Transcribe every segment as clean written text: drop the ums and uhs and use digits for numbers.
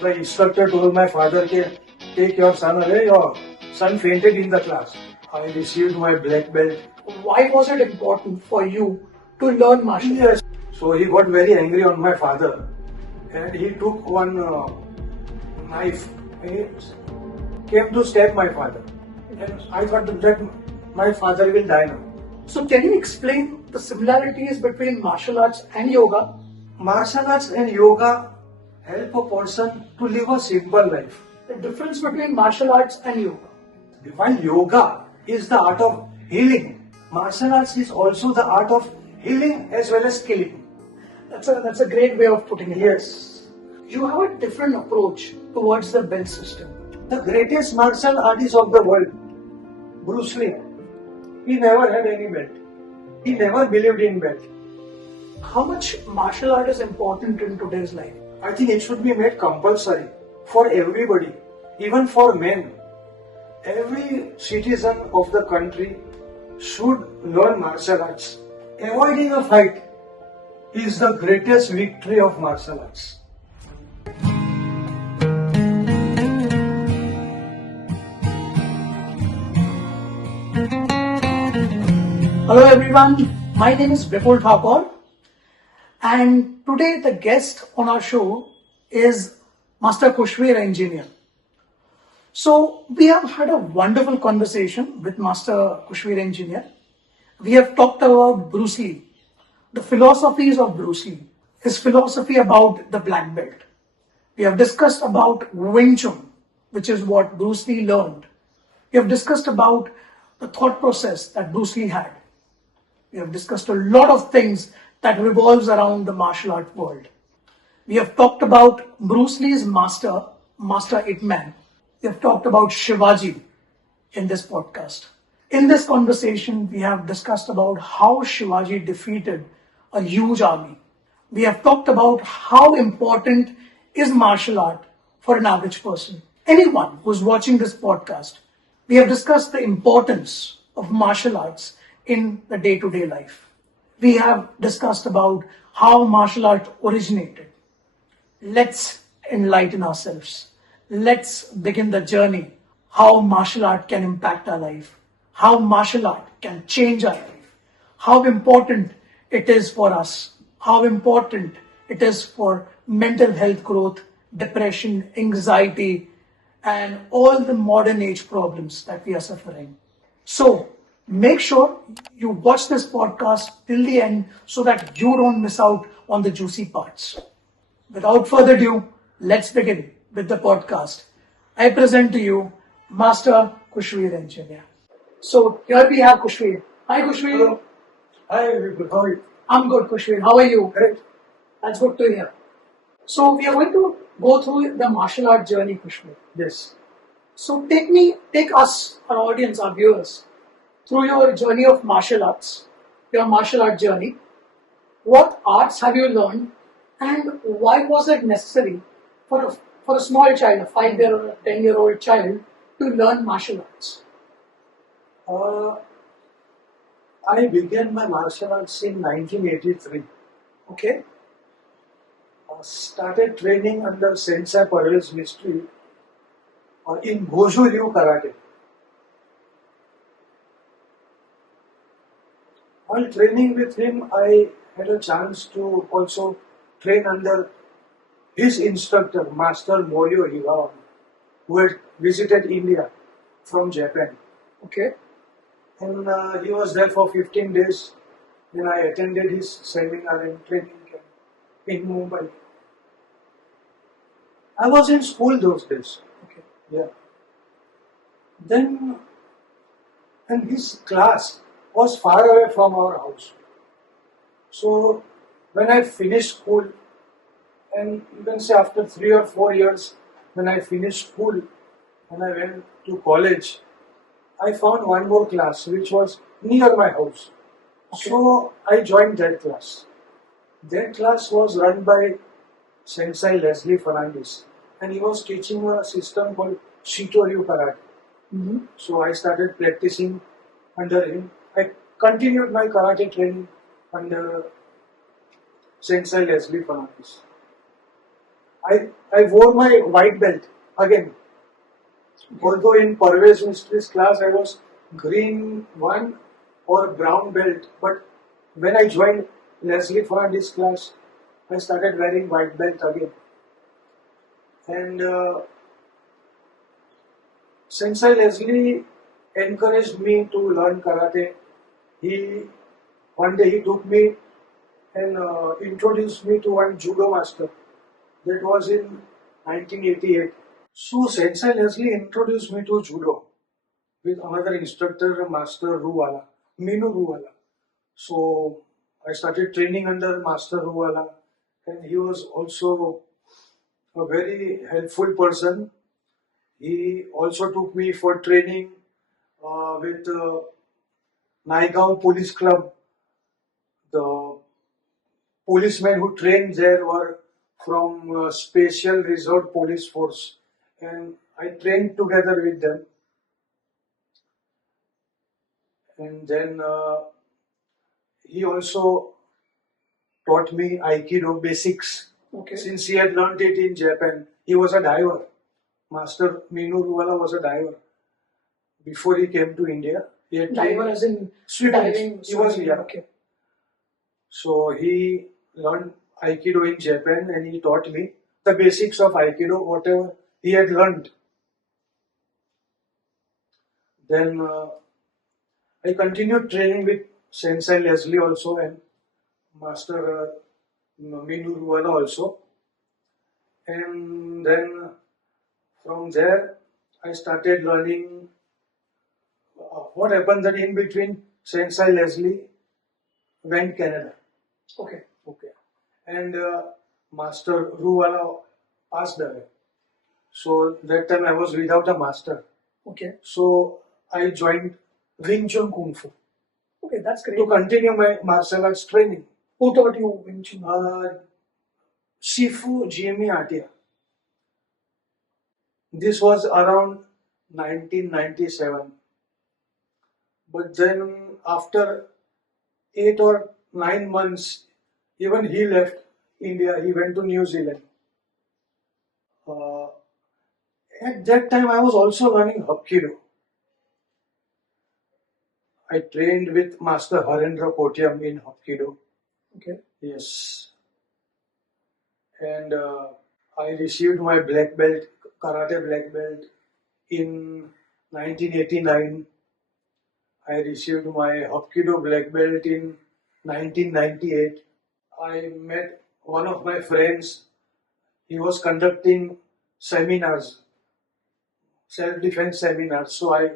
The instructor told my father, take your son away, your son fainted in the class. I received my black belt. Why was it important for you to learn martial arts? Yes. So he got very angry on my father and he took one knife and he came to stab my father. And I thought that my father will die now. So can you explain the similarities between martial arts and yoga? Martial arts and yoga help a person to live a simple life. The difference between martial arts and yoga. While yoga is the art of healing, martial arts is also the art of healing as well as killing. That's a great way of putting it. Yes. You have a different approach towards the belt system. The greatest martial artist of the world, Bruce Lee, he never had any belt. He never believed in belt. How much martial art is important in today's life? I think it should be made compulsory for everybody, even for men. Every citizen of the country should learn martial arts. Avoiding a fight is the greatest victory of martial arts. Hello everyone, my name is Vipul Thakur and today the guest on our show is Master Kushveer Engineer. So we have had a wonderful conversation with Master Kushveer Engineer. We have talked about Bruce Lee, the philosophies of Bruce Lee, his philosophy about the black belt. We have discussed about Wing Chun, which is what Bruce Lee learned. We have discussed about the thought process that Bruce Lee had. We have discussed a lot of things that revolves around the martial art world. We have talked about Bruce Lee's master, Master Ip Man. We have talked about Shivaji in this podcast. In this conversation, we have discussed about how Shivaji defeated a huge army. We have talked about how important is martial art for an average person. Anyone who's watching this podcast, we have discussed the importance of martial arts in the day-to-day life. We have discussed about how martial art originated. Let's enlighten ourselves. Let's begin the journey. How martial art can impact our life. How martial art can change our life. How important it is for us. How important it is for mental health growth, depression, anxiety, and all the modern age problems that we are suffering. So, make sure you watch this podcast till the end so that you don't miss out on the juicy parts. Without further ado, let's begin with the podcast. I present to you Master Kushveer Engineer. So here we have Kushveer. Hi Kushveer. Hello. Hi, Vipul. How are you? I'm good Kushveer. How are you? Great. That's good to hear. So we are going to go through the martial art journey, Kushveer. Yes. So take us, our audience, our viewers, through your journey of martial arts, your martial art journey. What arts have you learned and why was it necessary for a small child, a 5-year or a 10-year-old child, to learn martial arts? I began my martial arts in 1983. Okay. Started training under Sensei Parvez Mistry in Goju Ryu Karate. While training with him, I had a chance to also train under his instructor, Master Morio Higawa, who had visited India from Japan. Okay. And he was there for 15 days. Then I attended his seminar and training camp in Mumbai. I was in school those days. Okay. Yeah. Then, and his class was far away from our house. So, when I finished school, and you can say after 3 or 4 years, when I finished school and I went to college, I found one more class which was near my house. Okay. So, I joined that class. That class was run by Sensei Leslie Fernandez, and he was teaching a system called Shitoryu Karate. Mm-hmm. So I started practicing under him. I continued my karate training under Sensei Leslie Fernandez. I wore my white belt again. Although in Parvez Mysteries class I was green one or brown belt, but when I joined Leslie Fernandez class, I started wearing white belt again. And Sensei Leslie encouraged me to learn karate. He one day he took me and introduced me to one judo master. That was in 1988. So Sensei Leslie introduced me to judo with another instructor, Master Ruwala, Minu Ruwala. So I started training under Master Ruwala, and he was also a very helpful person. He also took me for training with Naigaon Police Club. The policemen who trained there were from Special Reserve Police Force, and I trained together with them. And then he also taught me Aikido basics. Okay. Since he had learned it in Japan, he was a diver. Master Minu Ruwala was a diver. Before he came to India, he had Diver trained as in swimming. diving. He was swimming. yeah. Okay. So he learned Aikido in Japan, and he taught me the basics of Aikido, whatever he had learned. Then I continued training with Sensei Leslie also and Master Minu Ruwala also. And then from there, I started learning what happened that in between Sensei Leslie went Canada. Okay. Okay. And Master Ruwala passed away. So that time I was without a master. Okay. So I joined Wing Chun Kung Fu Okay. That's great. to continue my martial arts training. Who taught you Wing Chun? Shifu Jimmy Atia. This was around 1997. But then after 8 or 9 months, even he left India. He went to New Zealand. At that time, I was also learning Hapkido. I trained with Master Harendra Kotyam in Hapkido. Okay. Yes. And I received my black belt, karate black belt in 1989. I received my Hapkido black belt in 1998. I met one of my friends. He was conducting seminars, self-defense seminars. So I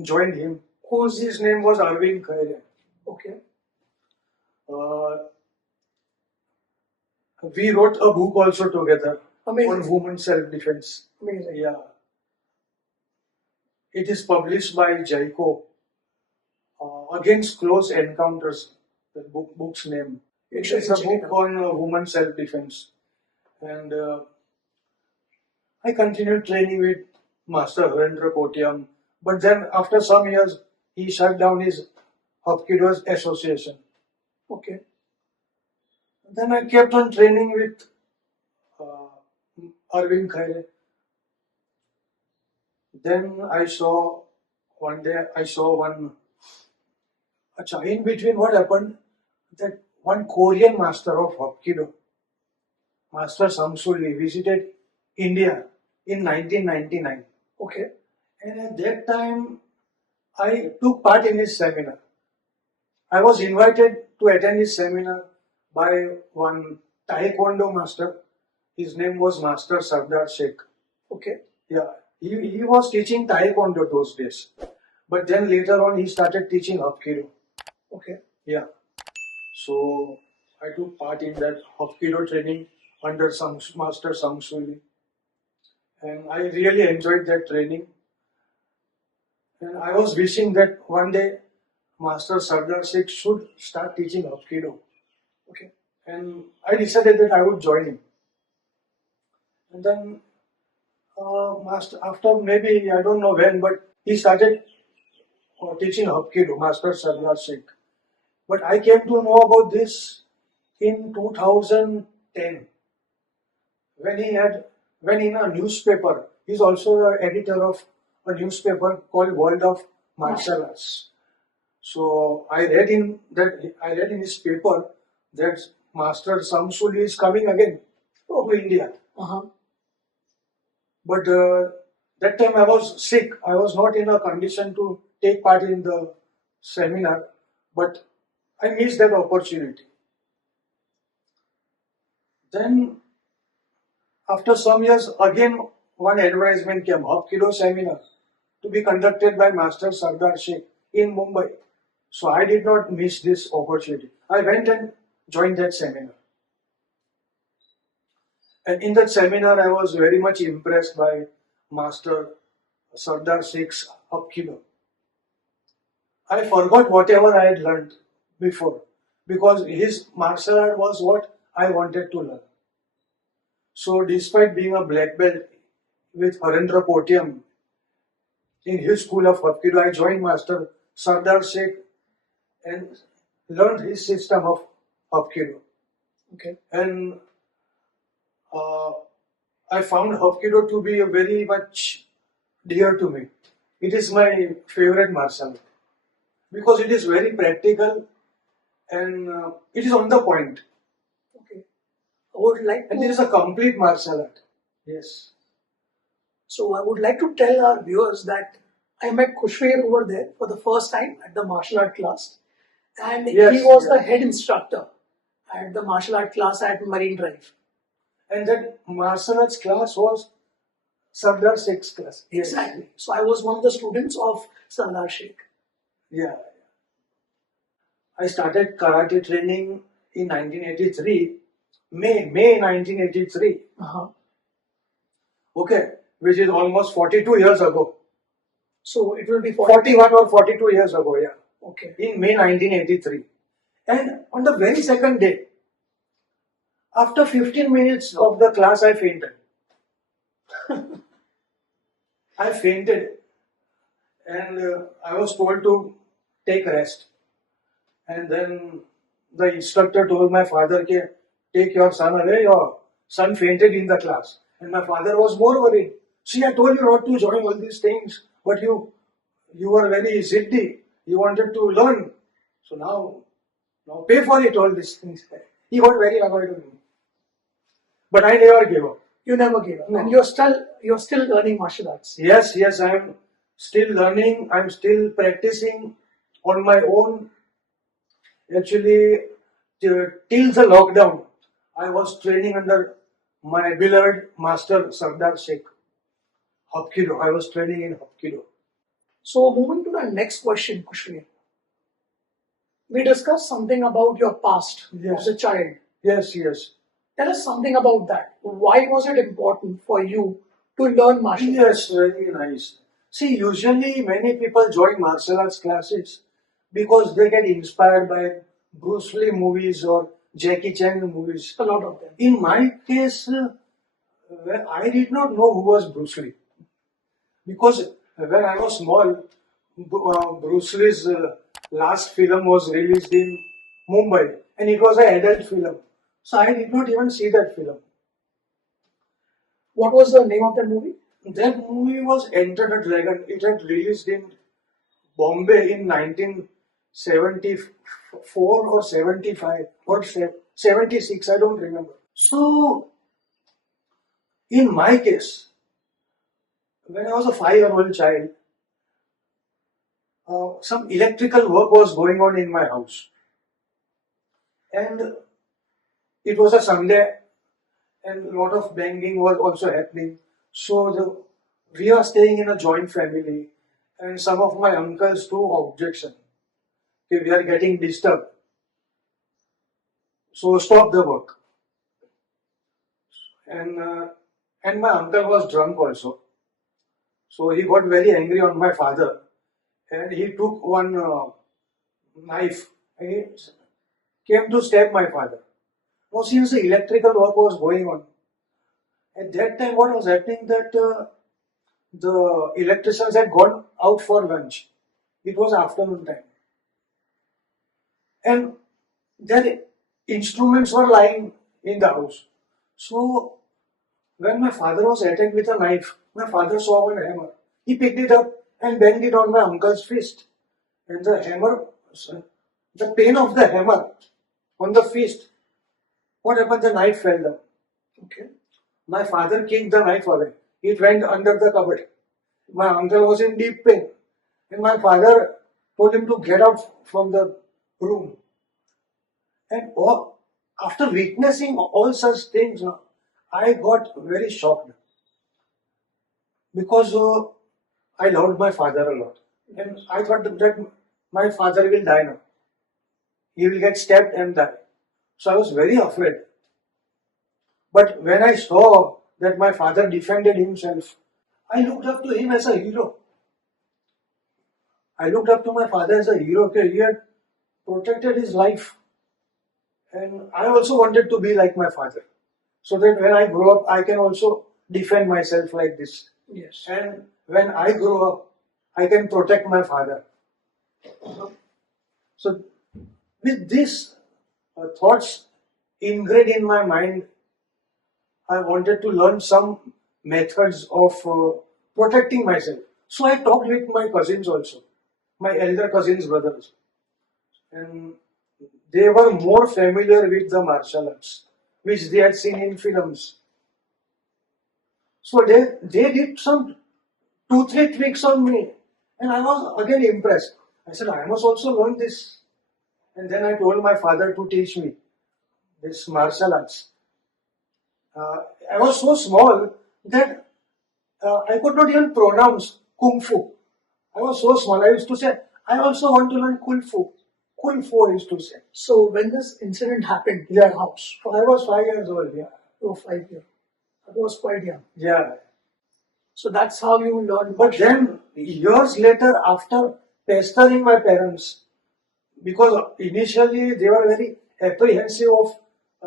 joined him. His name was Arvind Khaire. Okay. We wrote a book also together Amazing. on women self-defense. Amazing. Yeah. It is published by Jaico. Against Close Encounters, the book's name. It is a book on women self-defense. And I continued training with Master Harendra Kotyam. But then after some years, he shut down his Hapkido association. Okay. Then I kept on training with Arvind Khaire. Then I saw one in between what happened, that one Korean master of Hapkido, Master Samsuli, visited India in 1999. Okay. And at that time, I took part in his seminar. I was invited to attend his seminar by one Taekwondo master. His name was Master Sardar Sheikh. Okay. Yeah, he was teaching Taekwondo those days. But then later on, he started teaching Hapkido. Okay. Yeah. So I took part in that Hapkido training under Master Samsuli. And I really enjoyed that training. And I was wishing that one day Master Sardar Sheikh should start teaching Hapkido. Okay. And I decided that I would join him. And then after maybe, I don't know when, but he started teaching Hapkido, Master Sardar Sheikh. But I came to know about this in 2010, when in a newspaper, he's also the editor of a newspaper called World of Martial Arts. So I read in his paper that Master Samsuli is coming again to India. Uh-huh. But that time I was sick. I was not in a condition to take part in the seminar. But I missed that opportunity. Then after some years, again one advertisement came, Hapkido seminar to be conducted by Master Sardar Sheikh in Mumbai. So I did not miss this opportunity. I went and joined that seminar. And in that seminar, I was very much impressed by Master Sardar Sheikh's Hapkido. I forgot whatever I had learned before because his martial art was what I wanted to learn. So, despite being a black belt with Harendra Potiam in his school of Hapkido, I joined Master Sardar Sheikh and learned his system of Hapkido. Okay. And I found Hapkido to be very much dear to me. It is my favorite martial art because it is very practical and it is on the point. Okay. I would like And to, it is a complete martial art. Yes. so I would like to tell our viewers that I met Kushveer over there for the first time at the martial art class, and Yes, he was the yes. head instructor at the martial art class at Marine Drive. And that martial arts class was Sardar Sheikh's class. Yes. Exactly. So I was one of the students of Sardar Sheikh. Yeah. I started karate training in 1983, May 1983. Uh-huh. Okay, which is almost 42 years ago. So it will be 40. 41 or 42 years ago, yeah. Okay. In May 1983. And on the very second day, after 15 minutes of the class, I fainted. I fainted and I was told to take rest. And then the instructor told my father, take your son away, your son fainted in the class. And my father was more worried. See, I told you not to join all these things, but you were very ziddy. You wanted to learn. So now pay for it, all these things. He got very annoyed with me. But I never gave up. You never gave up. No. And you're still learning martial arts. Yes, I am still learning. I'm still practicing on my own. Actually, till the lockdown, I was training under my beloved master Sardar Sheikh. Hapkido. I was training in Hapkido. So moving to the next question, Kushveer. We discussed something about your past Yes. as a child. Yes. Tell us something about that. Why was it important for you to learn martial arts? Yes, very nice. See, usually many people join martial arts classes because they get inspired by Bruce Lee movies or Jackie Chan movies. A lot of them. In my case, I did not know who was Bruce Lee. Because when I was small, Bruce Lee's last film was released in Mumbai and it was an adult film. So I did not even see that film. What was the name of that movie? That movie was Enter the Dragon. It had released in Bombay in 1974 or 75 or 76, I don't remember. So, in my case, when I was a 5-year-old child, some electrical work was going on in my house. And it was a Sunday and a lot of banging was also happening. So we are staying in a joint family and some of my uncles took objection. Okay, we are getting disturbed. So stop the work. And my uncle was drunk also. So he got very angry on my father and he took one knife and he came to stab my father. Now since the electrical work was going on, at that time what was happening that the electricians had gone out for lunch. It was afternoon time. And their instruments were lying in the house. So When my father was attacked with a knife, my father saw one hammer. He picked it up and banged it on my uncle's fist. And the hammer, the pain of the hammer on the fist, what happened? The knife fell down. Okay. My father kicked the knife away. It went under the cupboard. My uncle was in deep pain. And my father told him to get out from the room. And after witnessing all such things, I got very shocked because I loved my father a lot. And I thought that my father will die now. He will get stabbed and die. So I was very afraid. But when I saw that my father defended himself, I looked up to him as a hero. I looked up to my father as a hero. He had protected his life. And I also wanted to be like my father. So that when I grow up, I can also defend myself like this. Yes. And when I grow up, I can protect my father. So with these thoughts ingrained in my mind, I wanted to learn some methods of protecting myself. So I talked with my cousins also, my elder cousins, brothers. And they were more familiar with the martial arts, which they had seen in films. So they did some 2-3 tricks on me, and I was again impressed. I said, I must also learn this. And then I told my father to teach me this martial arts. I was so small that I could not even pronounce Kung Fu. I was so small. I used to say, I also want to learn Kung Fu. Kung Fu, I used to say. So when this incident happened in your house, I was 5 years old, yeah. oh, 5 years, that was quite young. Yeah. So that's how you learned. But then, years later, after pestering my parents, because initially they were very apprehensive of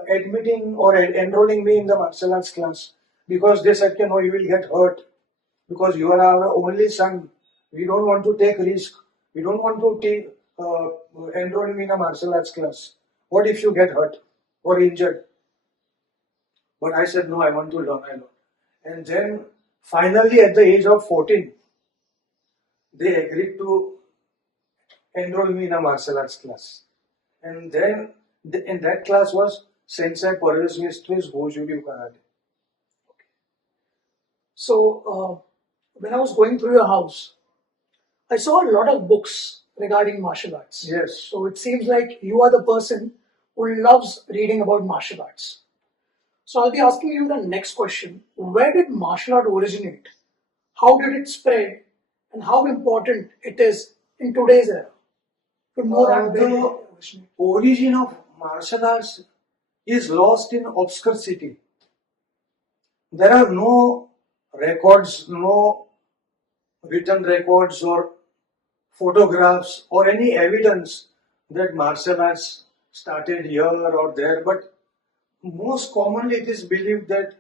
admitting or enrolling me in the martial arts class, because they said, no, you will get hurt, because you are our only son. We don't want to take risk. We don't want to enroll you in a martial arts class. What if you get hurt or injured? But I said, no, I want to learn. And then finally at the age of 14, they agreed to enroll me in a martial arts class. And then in that class was Sensei Parvez Mistri's Goju-Ryu Karate. So when I was going through your house, I saw a lot of books regarding martial arts. Yes. So it seems like you are the person who loves reading about martial arts. So I'll be asking you the next question. Where did martial art originate? How did it spread? And how important it is in today's era? To know that where did it The originate? origin of martial arts is lost in obscurity. There are no records, no written records or photographs or any evidence that martial arts started here or there, but most commonly it is believed that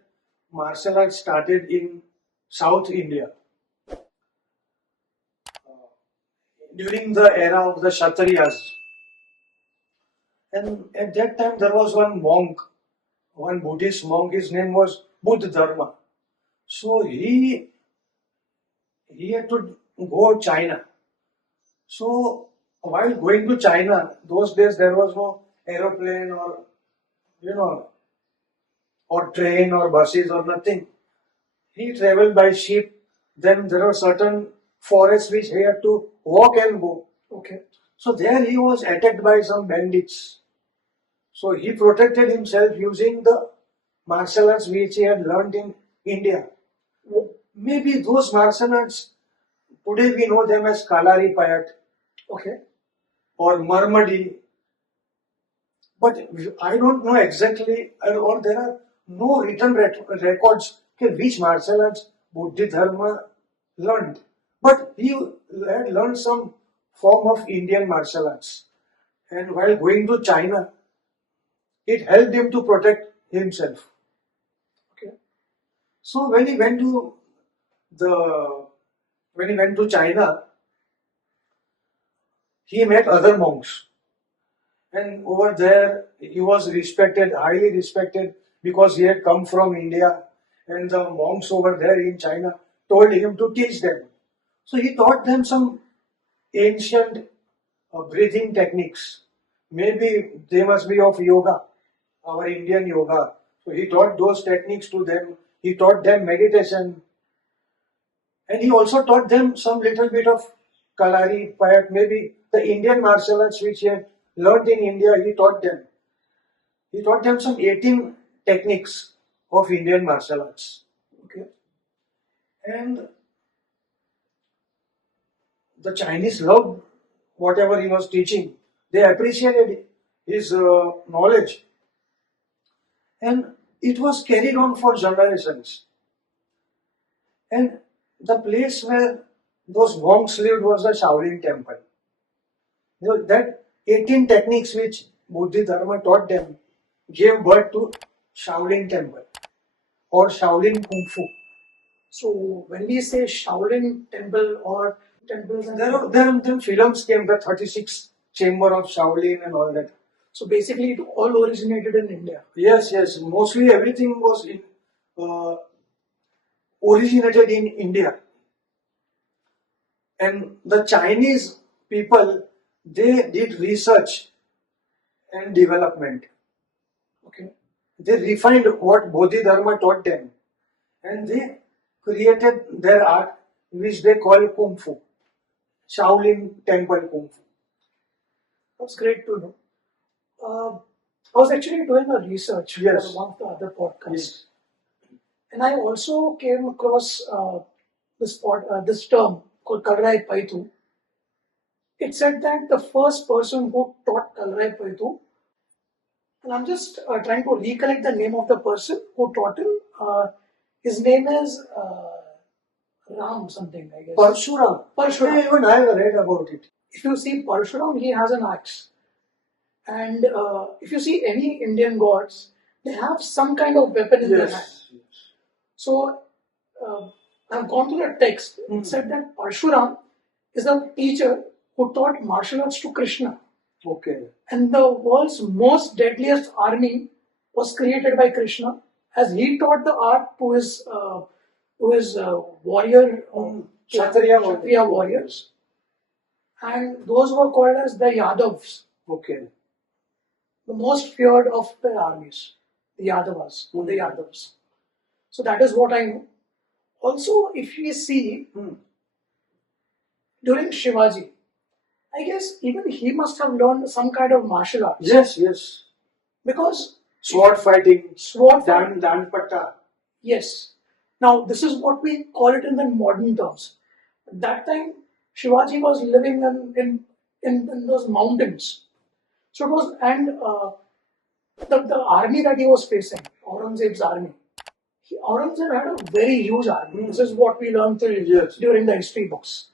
martial arts started in South India during the era of the Kshatriyas. And at that time there was one monk, one Buddhist monk, his name was Buddha Dharma. So he had to go China. So while going to China, those days there was no aeroplane or or train or buses or nothing. He traveled by ship. Then there are certain forests which he had to walk and go. Okay. So there he was attacked by some bandits. So he protected himself using the martial arts which he had learned in India. Maybe those martial arts, today we know them as Kalari Payat. Okay. Or Marmadi. But I don't know exactly, or there are no written records which martial arts Bodhidharma learned. But he had learned some form of Indian martial arts. And while going to China, it helped him to protect himself. Okay. So when he went to China, he met other monks. And over there, he was respected, highly respected, because he had come from India and the monks over there in China told him to teach them. So he taught them some ancient breathing techniques. Maybe they must be of yoga, our Indian yoga. So he taught those techniques to them. He taught them meditation. And he also taught them some little bit of Kalari, Payat, maybe the Indian martial arts which he had learned in India, he taught them. He taught them some 18 techniques of Indian martial arts. Okay. And the Chinese loved whatever he was teaching. They appreciated his knowledge. And it was carried on for generations. And the place where those monks lived was the Shaolin temple. You know, that 18 techniques which Bodhidharma taught them gave birth to Shaolin temple or Shaolin Kung Fu. So when we say Shaolin temple or temples, and Then films came, the 36 chamber of Shaolin and all that. so basically it all originated in India. Yes, mostly everything was originated in India. And the Chinese people, they did research and development. Okay. They refined what Bodhidharma taught them. And they created their art, which they call Kung Fu. Shaolin Temple Kung Fu. That's great to know. I was actually doing a research Yes. for one of the other podcasts. Yes. And I also came across this term called Kalrai Paitu. It said that the first person who taught Kalrai Paitu, and I'm just trying to recollect the name of the person who taught him. His name is Ram something, I guess. Parshuram. Parshuram. Even I have read about it. If you see Parshuram, he has an axe. And if you see any Indian gods, they have some kind of weapon in their hand. So, I've gone to the text. It said that Parshuram is the teacher who taught martial arts to Krishna. Okay. And the world's most deadliest army was created by Krishna as he taught the art to his warrior, Kshatriya warriors. And those were called as the Yadavs, Okay. the most feared of the armies, the Yadavas, or the Yadavs. So that is what I know. Also, if we see during Shivaji, I guess even he must have learned some kind of martial arts. Yes. Because Sword fighting. sword Danpatta. yes. Now this is what we call it in the modern terms. At that time, Shivaji was living in those mountains. So it was, and the army that he was facing, Aurangzeb's army, Aurangzeb had a very huge army. This is what we learned during the history books.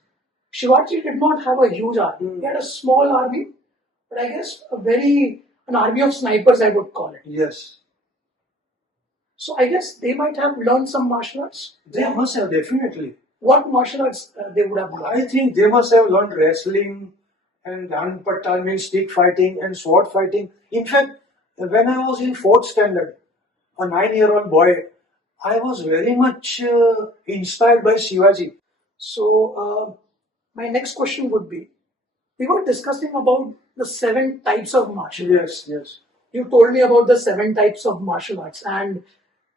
Shivaji did not have a huge army. He had a small army, but I guess an army of snipers, I would call it. Yes. So I guess they might have learned some martial arts. They must have, definitely. What martial arts they would have learned? I think they must have learned wrestling and Danpatta, means stick fighting and sword fighting. In fact, when I was in 4th standard, a 9-year-old boy, I was very much inspired by Shivaji. So my next question would be, we were discussing about the 7 types of martial arts. Yes. You told me about the 7 types of martial arts, and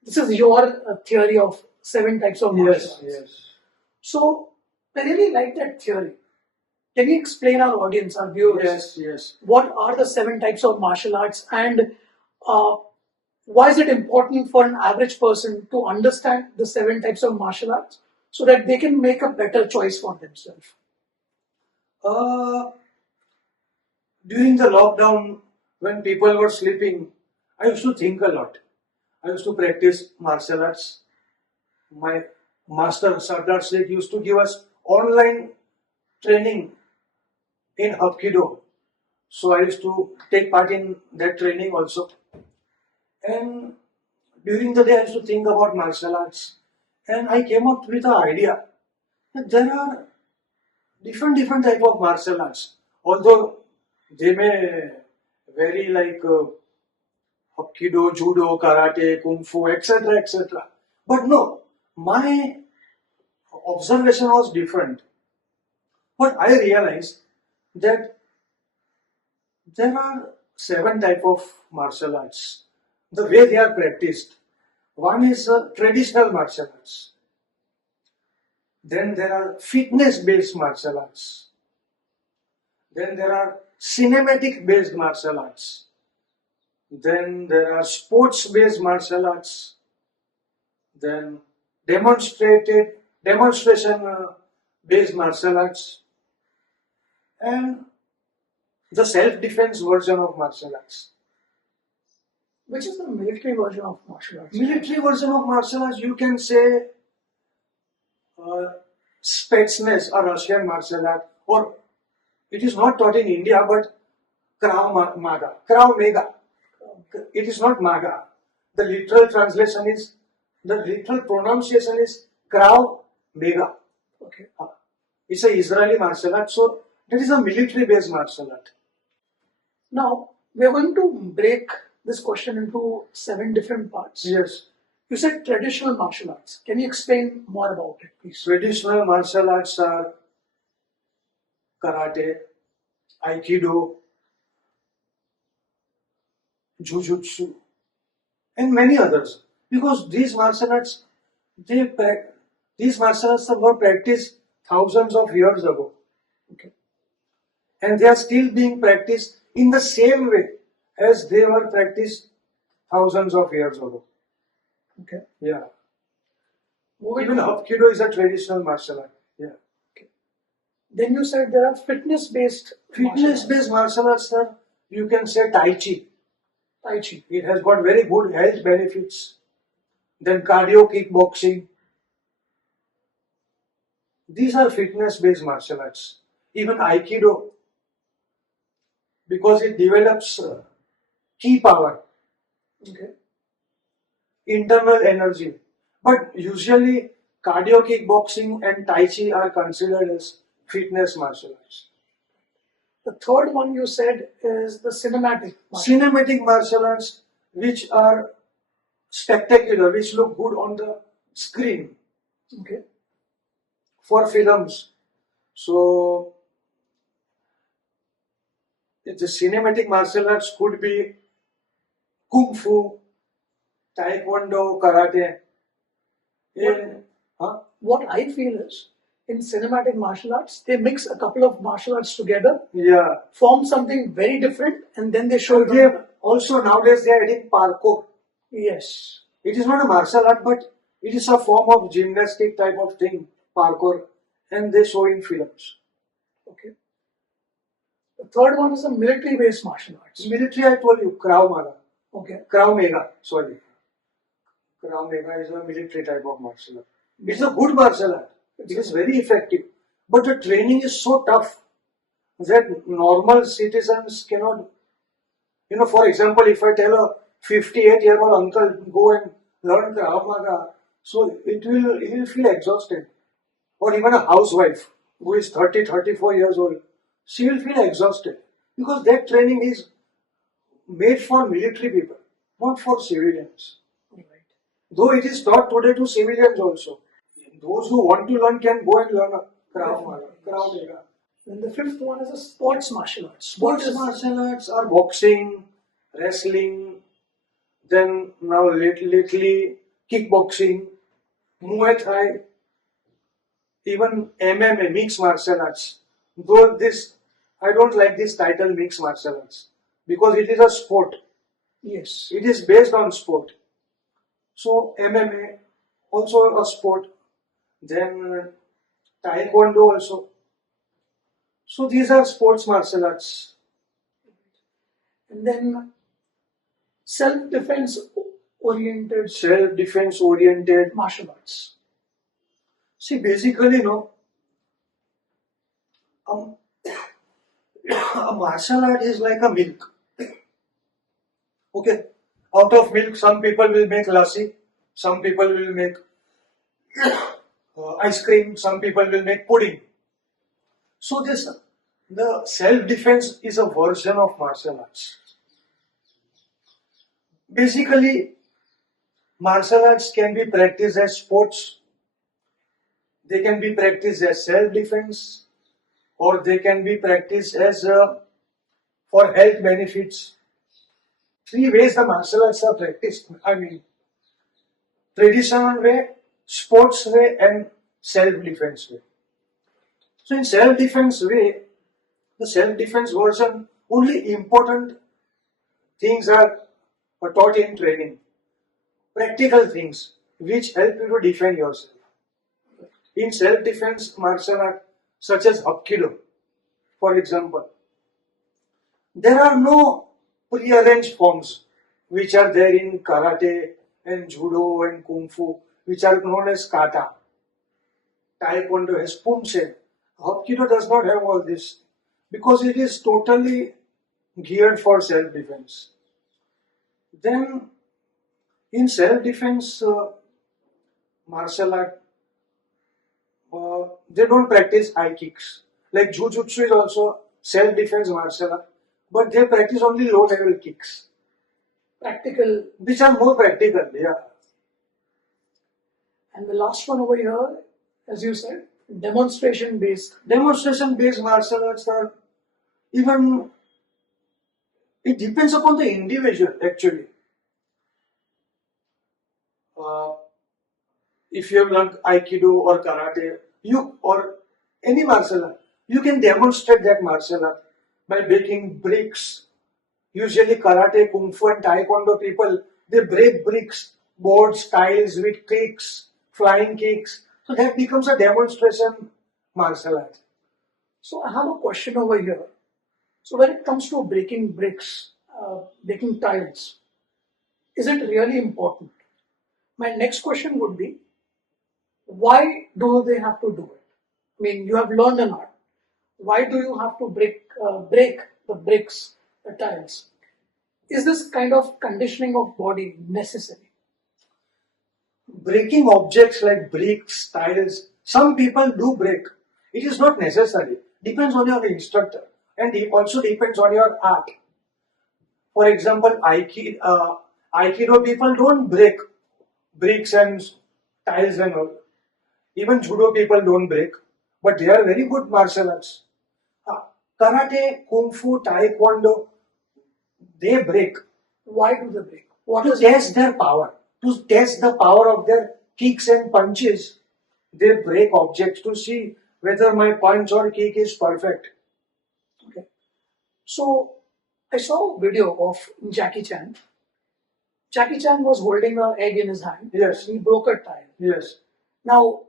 this is your theory of 7 types of martial arts. Yes. So I really like that theory. Can you explain our audience, our viewers, Yes. what are the 7 types of martial arts, and why is it important for an average person to understand the 7 types of martial arts so that they can make a better choice for themselves? During the lockdown, when people were sleeping, I used to think a lot. I used to practice martial arts. My master, Sardar Seth, used to give us online training in Hapkido. So I used to take part in that training also. And during the day, I used to think about martial arts. And I came up with an idea that there are different type of martial arts. Although they may vary, like Hapkido, Judo, Karate, Kung Fu, etc. But no, my observation was different. But I realized that there are 7 types of martial arts. The way they are practiced. One is traditional martial arts. Then there are fitness-based martial arts. Then there are cinematic-based martial arts. Then there are sports-based martial arts. Then demonstration-based martial arts. And the self-defense version of martial arts. Which is the military version of martial arts? Military version of martial arts, you can say Spetsnaz, a Russian martial art, or it is not taught in India, but Krav Maga, Krav Maga. It is not Maga. The literal pronunciation is Krav Maga. Okay. It's an Israeli martial art, so that is a military-based martial art. Now, we are going to break this question into 7 different parts. Yes. You said traditional martial arts. Can you explain more about it, please? Traditional martial arts are karate, aikido, jujutsu, and many others. Because these martial arts were practiced thousands of years ago. Okay. And they are still being practiced in the same way as they were practiced thousands of years ago. Okay. Yeah. Moving Even on. Hapkido is a traditional martial art. Yeah. Then you said there are fitness-based Fitness-based martial arts, sir, you can say Tai Chi. Tai Chi. It has got very good health benefits. Then cardio kickboxing. These are fitness-based martial arts. Even Aikido, because it develops ki power, Okay. internal energy. But usually cardio kickboxing and Tai Chi are considered as fitness martial arts. The third one you said is the cinematic martial Cinematic martial arts, which are spectacular, which look good on the screen arts. Okay. for films. So, the cinematic martial arts could be Kung Fu, Taekwondo, Karate. What I feel is, in cinematic martial arts, they mix a couple of martial arts together, Yeah. form something very different, and then they show So it. they also nowadays they are adding parkour. Yes. It is not a martial art, but it is a form of gymnastic type of thing, parkour, and they show in films. Okay. The third one is the military-based martial arts. Military, I told you, Krav Maga. Okay. Krav Maga, sorry. Krav Maga is a military type of martial art. It's a good martial art. It is very effective. But the training is so tough that normal citizens cannot. For example, if I tell a 58-year-old uncle, go and learn Krav Maga, so he will feel exhausted. Or even a housewife who is 30, 34 years old, she will feel exhausted. Because that training is made for military people, not for civilians. Right. Though it is taught today to civilians also. Those who want to learn can go and learn Krav Maga. Then the fifth one is the sports martial arts. Sports martial arts are boxing, wrestling, then now lately kickboxing, Muay Thai, even MMA, mixed martial arts. Though I don't like this title mixed martial arts because it is a sport. Yes. It is based on sport. So MMA, also a sport. Then Taekwondo also. So these are sports martial arts. And then self-defense oriented Self-defense oriented. martial arts. See, basically, a martial art is like a milk. Okay, out of milk, some people will make lassi, some people will make ice cream, some people will make pudding. So the self-defense is a version of martial arts. Basically, Martial arts can be practiced as sports, they can be practiced as self-defense, or they can be practiced as for health benefits. Three ways the martial arts are practiced. I mean, traditional way, sports way, and self-defense way. So in self-defense way, the self-defense version, only important things are taught in training. Practical things which help you to defend yourself. In self-defense martial art, such as Hapkido, for example, there are no prearranged forms which are there in karate and judo and kung fu, which are known as kata. Taekwondo has punsen. Hapkido does not have all this because it is totally geared for self-defense. Then, in self-defense martial art, they don't practice high kicks. Like Jujutsu is also self-defense martial art, but they practice only low-level kicks, Practical. which are more practical. Yeah. And the last one over here, as you said, demonstration based. Demonstration-based martial arts are even, it depends upon the individual actually. Uh, if you have learned Aikido or Karate, you or any martial art, you can demonstrate that martial art by breaking bricks. Usually Karate, Kung Fu and Taekwondo people, they break bricks, boards, tiles with kicks, flying kicks. So that becomes a demonstration martial art. So I have a question over here. So when it comes to breaking bricks, breaking tiles, is it really important? My next question would be, why do they have to do it? I mean, you have learned an art. Why do you have to break the bricks, the tiles? Is this kind of conditioning of body necessary? Breaking objects like bricks, tiles, some people do break. It is not necessary. Depends on your instructor and it also depends on your art. For example, Aikido people don't break bricks and tiles and all. Even judo people don't break, but they are very good martial arts. Karate, kung fu, taekwondo, they break Why do they break? What to is test their power, to test the power of their kicks and punches. They break objects to see whether my punch or kick is perfect. okay? So I saw a video of Jackie Chan. Jackie Chan was holding an egg in his hand. Yes. He broke a tile. Yes. Now,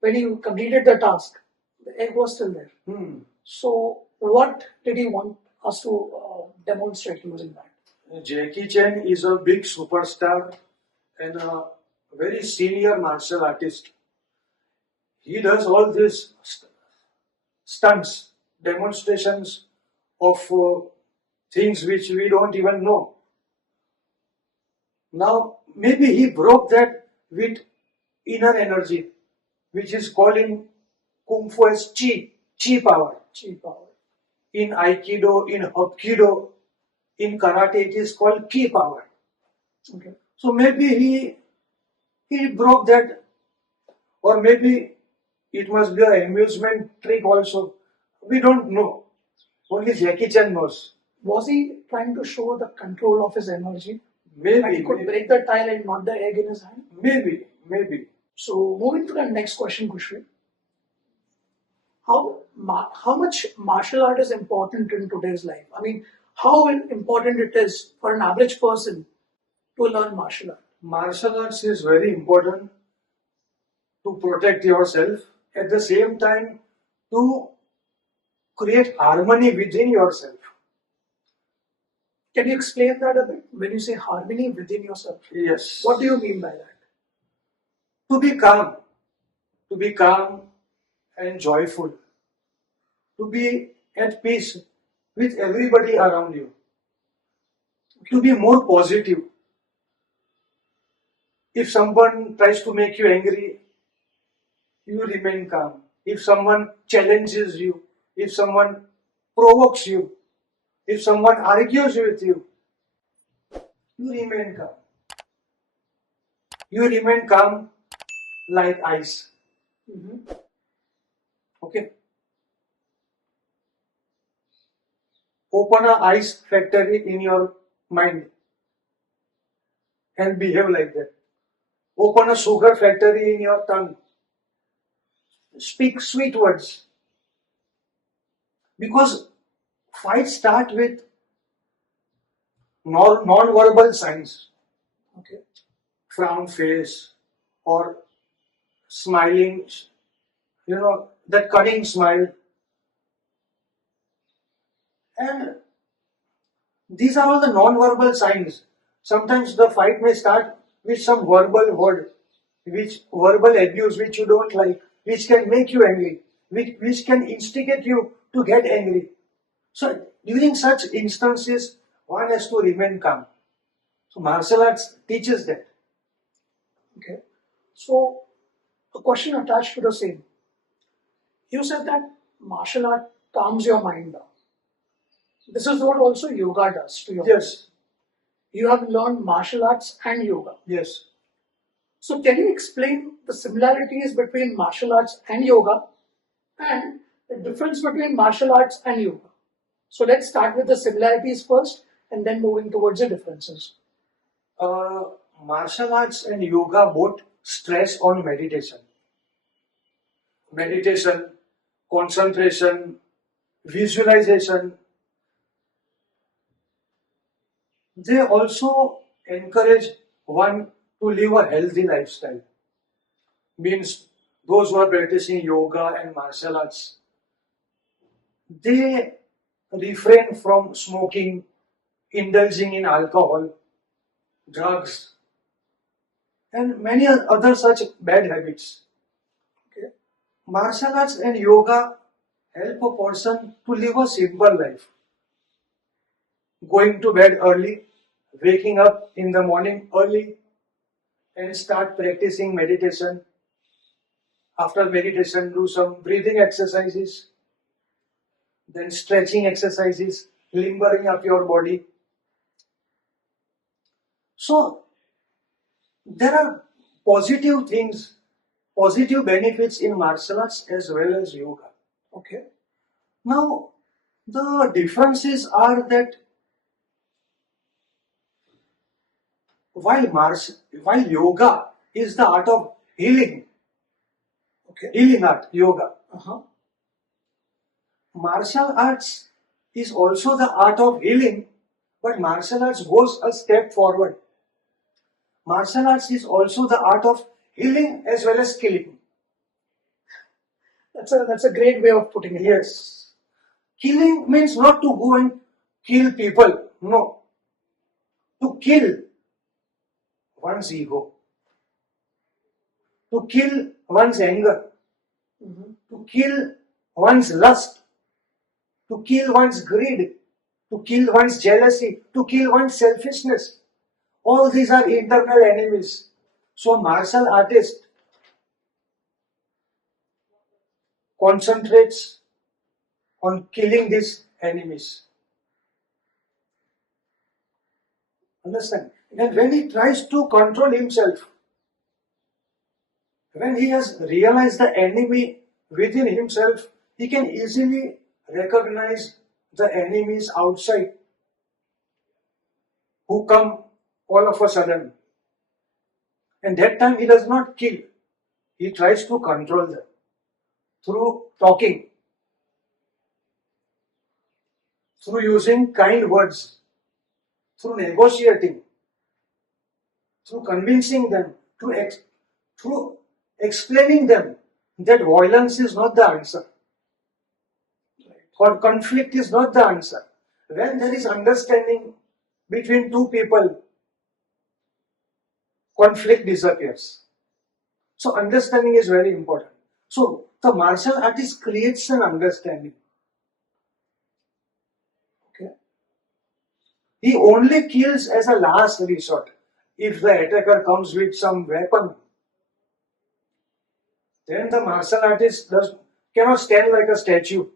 when he completed the task, the egg was still there. So, what did he want us to demonstrate using that? Jackie Chan is a big superstar and a very senior martial artist. He does all these stunts, demonstrations of things which we don't even know. Now, maybe he broke that with inner energy, which is called in Kung Fu as chi power. Chi power. In Aikido, in Hapkido, in Karate, it is called ki power. Okay. So maybe he broke that, or maybe it must be an amusement trick also. We don't know. Only Jackie Chan knows. Was he trying to show the control of his energy? Maybe, And he could break the tile and not the egg in his hand? maybe. So, moving to the next question, Kushvi. How much martial art is important in today's life? I mean, how important it is for an average person to learn martial art? Martial arts is very important to protect yourself, at the same time to create harmony within yourself. Can you explain that a bit? When you say harmony within yourself, Yes. what do you mean by that? To be calm and joyful, to be at peace with everybody around you, to be more positive. If someone tries to make you angry, you remain calm. If someone challenges you, if someone provokes you, if someone argues with you, you remain calm. you remain calm like ice. Mhm. Okay. Open a ice factory in your mind and behave like that. Open a sugar factory in your tongue. Speak sweet words. Because fights start with non-verbal signs. Okay. Frown face or smiling, that cunning smile. And these are all the non-verbal signs. Sometimes the fight may start with some verbal word, which verbal abuse which you don't like, which can make you angry, which can instigate you to get angry. So during such instances, one has to remain calm. So martial arts teaches that. Okay. So, a question attached to the same. You said that martial art calms your mind down. This is what also yoga does to your mind. Yes, You have learned martial arts and yoga. yes. So, can you explain the similarities between martial arts and yoga and the difference between martial arts and yoga? So, let's start with the similarities first and then moving towards the differences. Uh, Martial arts and yoga both stress on meditation. Meditation, concentration, visualization. They also encourage one to live a healthy lifestyle. Means those who are practicing yoga and martial arts, they refrain from smoking, indulging in alcohol, drugs, and many other such bad habits. Okay. Martial arts and yoga help a person to live a simple life. Going to bed early, waking up in the morning early, and start practicing meditation. After meditation, do some breathing exercises, then stretching exercises, limbering up your body. So, there are positive things, positive benefits in martial arts as well as yoga. Okay. Now, the differences are that while yoga is the art of healing, Okay. healing art, yoga, Uh-huh. martial arts is also the art of healing, but martial arts goes a step forward. Martial arts is also the art of healing as well as killing. That's a great way of putting it. Yes. Killing means not to go and kill people, no. To kill one's ego, to kill one's anger, to kill one's lust, to kill one's greed, to kill one's jealousy, to kill one's selfishness. All these are internal enemies. So a martial artist concentrates on killing these enemies. Understand? And when he tries to control himself, when he has realized the enemy within himself, he can easily recognize the enemies outside who come all of a sudden. And that time he does not kill, he tries to control them through talking, through using kind words, through negotiating, through convincing them, through explaining them that violence is not the answer. Or conflict is not the answer. When there is understanding between two people, conflict disappears. So understanding is very important. So the martial artist creates an understanding. Okay. He only kills as a last resort. If the attacker comes with some weapon, then the martial artist cannot stand like a statue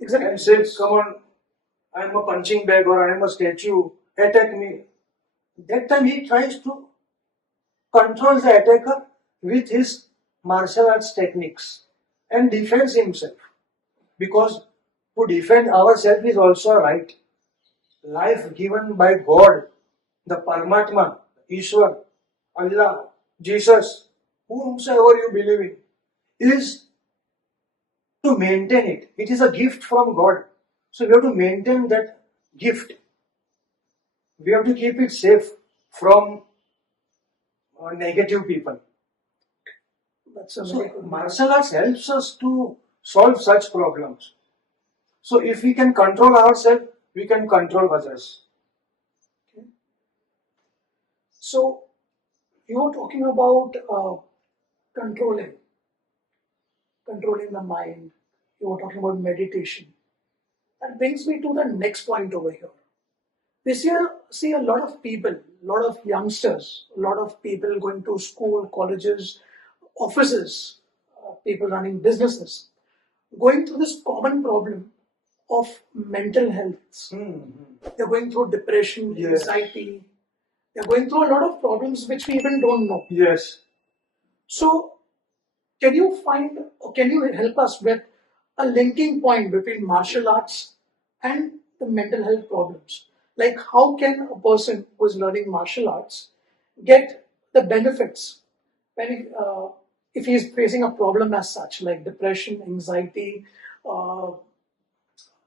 and say, come on, I am a punching bag or I am a statue, attack me. That time he tries to control the attacker with his martial arts techniques and defends himself. Because to defend ourselves is also a right. Life given by God, the Paramatma, Ishwar, Allah, Jesus, whomsoever you believe in, is to maintain it. It is a gift from God. So we have to maintain that gift. We have to keep it safe from negative people. That's a So very good martial arts helps us to solve such problems. So if we can control ourselves, we can control others. So you were talking about controlling, controlling the mind. You were talking about meditation. That brings me to the next point over here. We see a lot of people, a lot of youngsters, a lot of people going to school, colleges, offices, people running businesses, going through this common problem of mental health. They're going through depression, Yes. anxiety. They're going through a lot of problems which we even don't know. Yes. So, can you find or can you help us with a linking point between martial arts and the mental health problems? Like, how can a person who is learning martial arts get the benefits when if he is facing a problem as such, like depression, anxiety?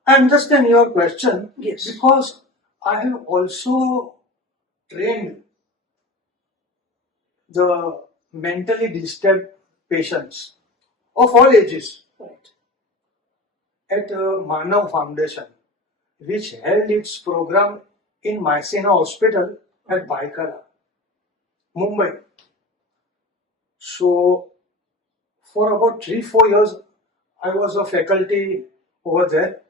I understand your question. Yes. Because I have also trained the mentally disturbed patients of all ages Right. at Manav Foundation, which held its program in Mycena Hospital at Baikara, Mumbai. So, for about 3-4 years, I was a faculty over there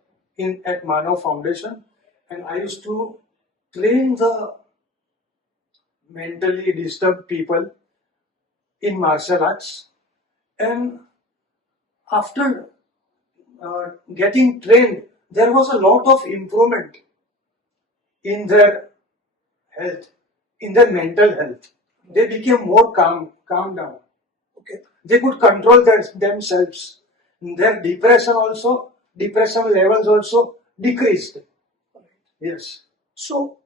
at Manav Foundation, and I used to train the mentally disturbed people in martial arts. And after getting trained, there was a lot of improvement in their health, in their mental health. They became more calm down. Okay. They could control themselves. Their depression levels also decreased. Yes. So,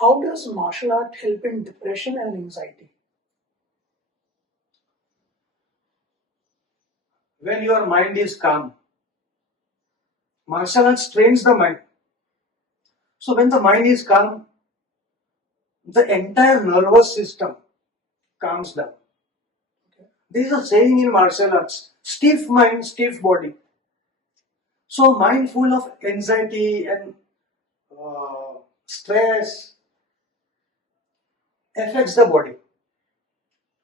how does martial art help in depression and anxiety? When your mind is calm, martial arts trains the mind. So when the mind is calm, the entire nervous system calms down. There is a saying in martial arts, stiff mind, stiff body. So mind full of anxiety and stress affects the body.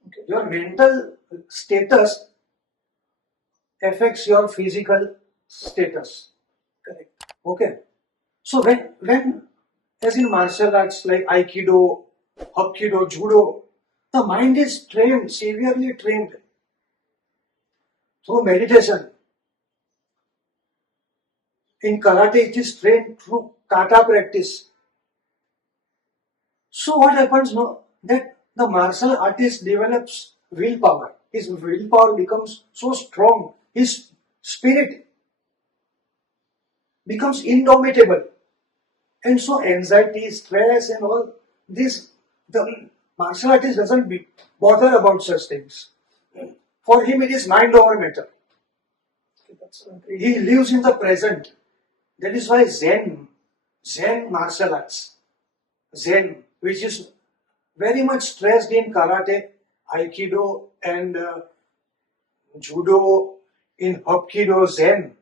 Okay. Your mental status affects your physical status. Correct. Okay. So when as in martial arts like Aikido, Hapkido, Judo, the mind is trained, severely trained through meditation. In karate, it is trained through kata practice. So what happens now? That the martial artist develops willpower. His willpower becomes so strong. His spirit becomes indomitable. And so anxiety, stress and all this, the martial artist doesn't bother about such things. For him it is mind over matter. Okay, that's a great. He lives in the present. That is why Zen martial arts, Zen, which is very much stressed in karate, Aikido and Judo, in Hapkido, Zen.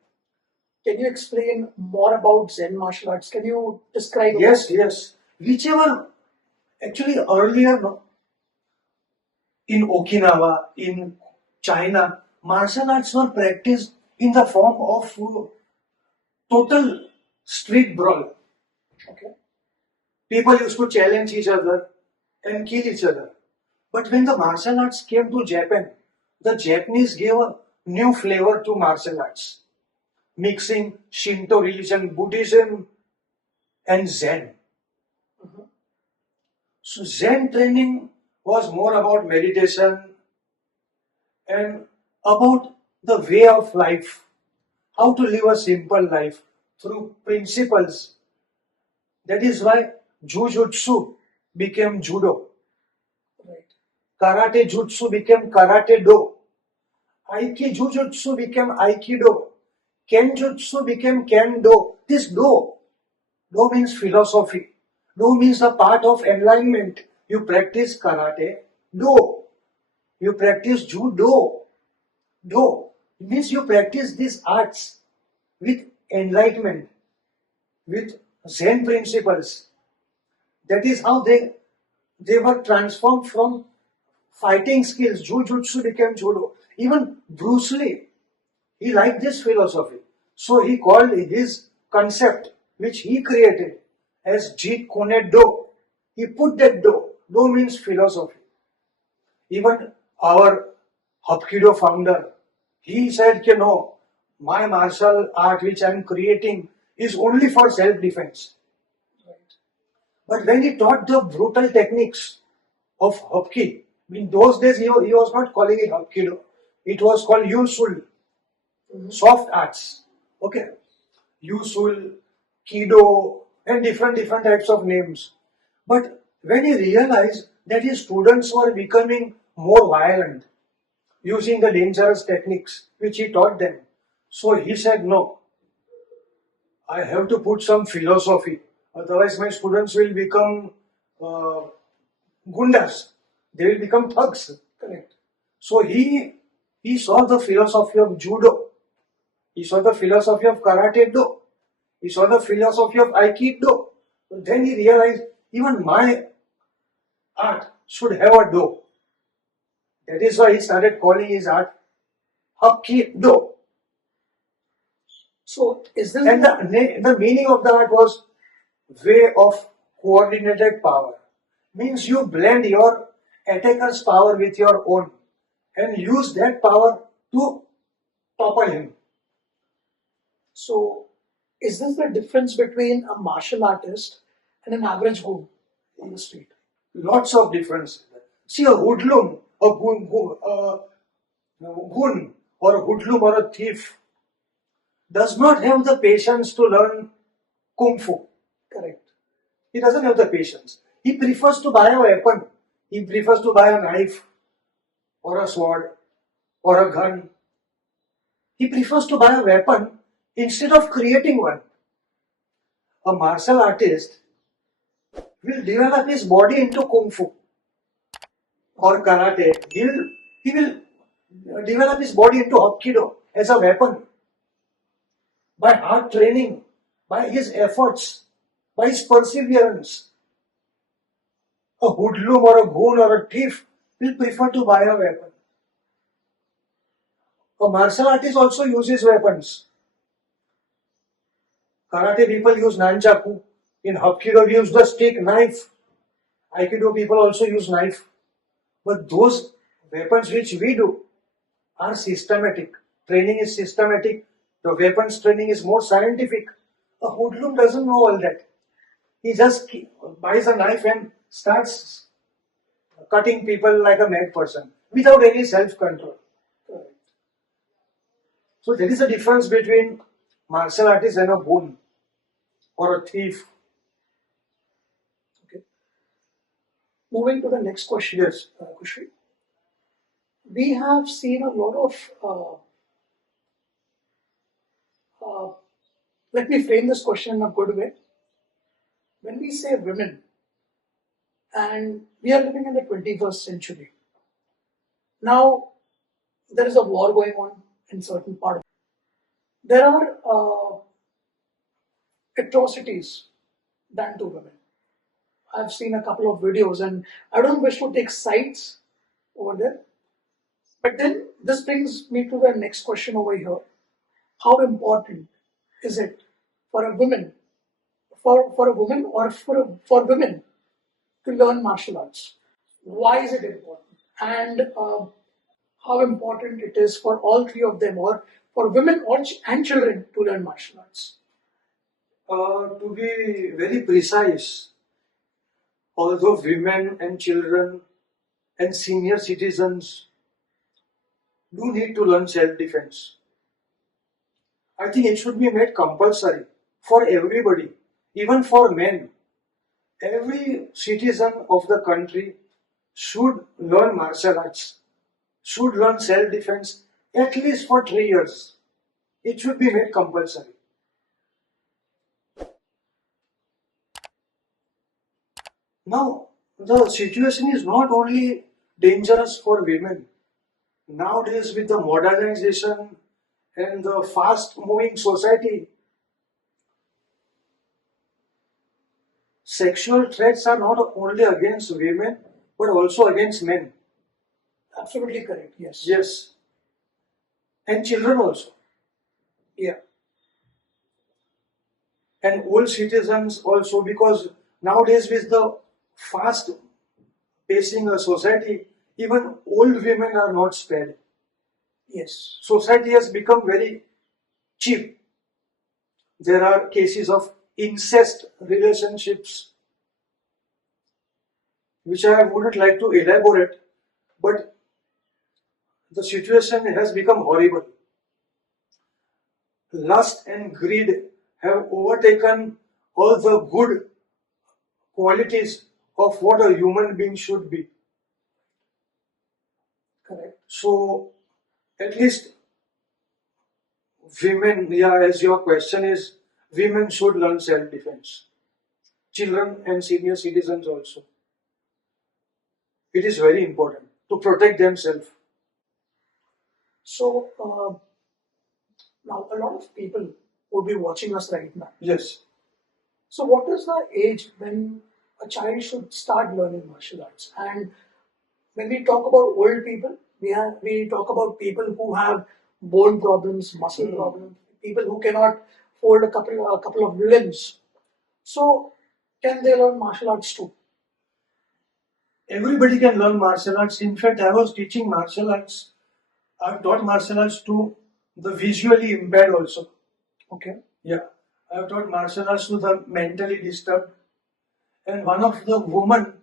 Can you explain more about Zen martial arts? Can you describe? Yes. Whichever, actually earlier in Okinawa, in China, martial arts were practiced in the form of total street brawl. Okay. People used to challenge each other and kill each other. But when the martial arts came to Japan, the Japanese gave a new flavor to martial arts, mixing Shinto religion, Buddhism, and Zen. So Zen training was more about meditation and about the way of life, how to live a simple life through principles. That is why Jujutsu became Judo, Right. Karate Jutsu became Karate Do, Aiki Jujutsu became Aikido, Kenjutsu became Kendo. This Do means philosophy. Do means a part of enlightenment. You practice karate, do. You practice judo, do. It means you practice these arts with enlightenment, with Zen principles. That is how they were transformed from fighting skills. Jujutsu became judo. Even Bruce Lee, he liked this philosophy. So he called his concept, which he created, as Jeet Kune Do. He put that Do. Do means philosophy. Even our Hapkido founder, he said, no, my martial art which I am creating is only for self-defense. Right. But when he taught the brutal techniques of Hapki, in those days he was not calling it Hapkido. It was called Yusul, soft arts. Okay. Yusul, Kido, and different types of names. But when he realized that his students were becoming more violent, using the dangerous techniques which he taught them, so he said, no, I have to put some philosophy. Otherwise, my students will become gundas. They will become thugs. Correct. So he saw the philosophy of judo. He saw the philosophy of karate do. He saw the philosophy of aikido. Then he realized even my art should have a do. That is why he started calling his art Hapkido. So is this And the meaning of the art was way of coordinated power. Means you blend your attacker's power with your own and use that power to topple him. so is this the difference between a martial artist and an average goon on the street? Lots of difference. See, a hoodlum, a goon or a hoodlum or a thief does not have the patience to learn kung fu. Correct. He doesn't have the patience. He prefers to buy a weapon. He prefers to buy a knife or a sword or a gun. He prefers to buy a weapon instead of creating one. A martial artist will develop his body into kung fu or karate. He will develop his body into hapkido as a weapon by hard training, by his efforts, by his perseverance. A hoodlum or a goon or a thief will prefer to buy a weapon. A martial artist also uses weapons. Karate people use nunchaku. In Hapkido we use the stick, knife. Aikido people also use knife. But those weapons which we do are systematic. Training is systematic. The weapons training is more scientific. A hoodlum doesn't know all that. He just buys a knife and starts cutting people like a mad person without any self-control. Correct. So there is a difference between martial artist and a goon or a thief. Okay. Moving to the next question, Yes. Kushri. We have seen a lot of let me frame this question in a good way. When we say women, and we are living in the 21st century, now there is a war going on in certain part. There are atrocities done to women. I've seen a couple of videos, and I don't wish to take sides over there. But then this brings me to the next question over here. How important is it for a woman, for a woman or for women to learn martial arts? Why is it important? And how important it is for all three of them, or for women and children to learn martial arts? To be very precise, although women and children and senior citizens do need to learn self-defense. I think it should be made compulsory for everybody, even for men. Every citizen of the country should learn martial arts, should learn self-defense at least for 3 years. It should be made compulsory. Now, the situation is not only dangerous for women. Nowadays, with the modernization and the fast moving society, sexual threats are not only against women but also against men. Absolutely correct. Yes. Yes, and children also, Yeah. and old citizens also, because nowadays, with the fast pacing society, even old women are not spared. Yes. Society has become very cheap. There are cases of incest relationships, which I wouldn't like to elaborate, but the situation has become horrible. Lust and greed have overtaken all the good qualities of what a human being should be. Correct. So, at least women, yeah, as your question is, women should learn self defense. Children and senior citizens also. It is very important to protect themselves. So now a lot of people would be watching us right now. Yes. So what is the age when a child should start learning martial arts? And when we talk about old people, we talk about people who have bone problems, muscle problems, people who cannot hold a couple of limbs. So can they learn martial arts too? Everybody can learn martial arts. In fact, I was teaching martial arts. I've taught martial arts to the visually impaired also. Okay. Yeah. I've taught martial arts to the mentally disturbed. And one of the women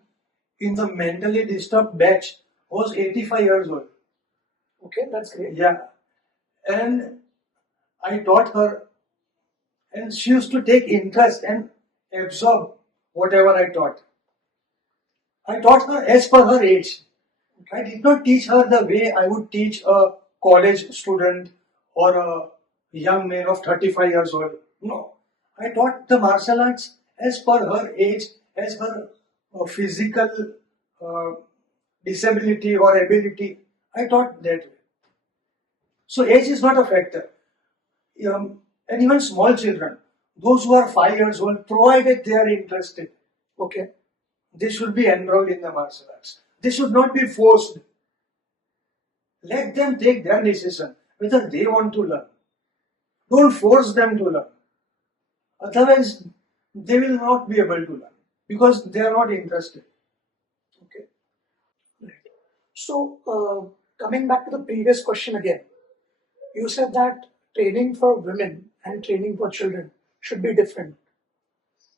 in the mentally disturbed batch was 85 years old. Okay, that's great. Yeah. And I taught her, and she used to take interest and absorb whatever I taught. I taught her as per her age. I did not teach her the way I would teach a college student or a young man of 35 years old. No. I taught the martial arts as per her age, as her physical uh, disability or ability. I taught that way. So age is not a factor. And even small children, those who are 5 years old, provided they are interested, Okay. they should be enrolled in the martial arts. They should not be forced. Let them take their decision whether they want to learn. Don't force them to learn. Otherwise, they will not be able to learn because they are not interested. Okay. Right. So coming back to the previous question again, you said that training for women and training for children should be different.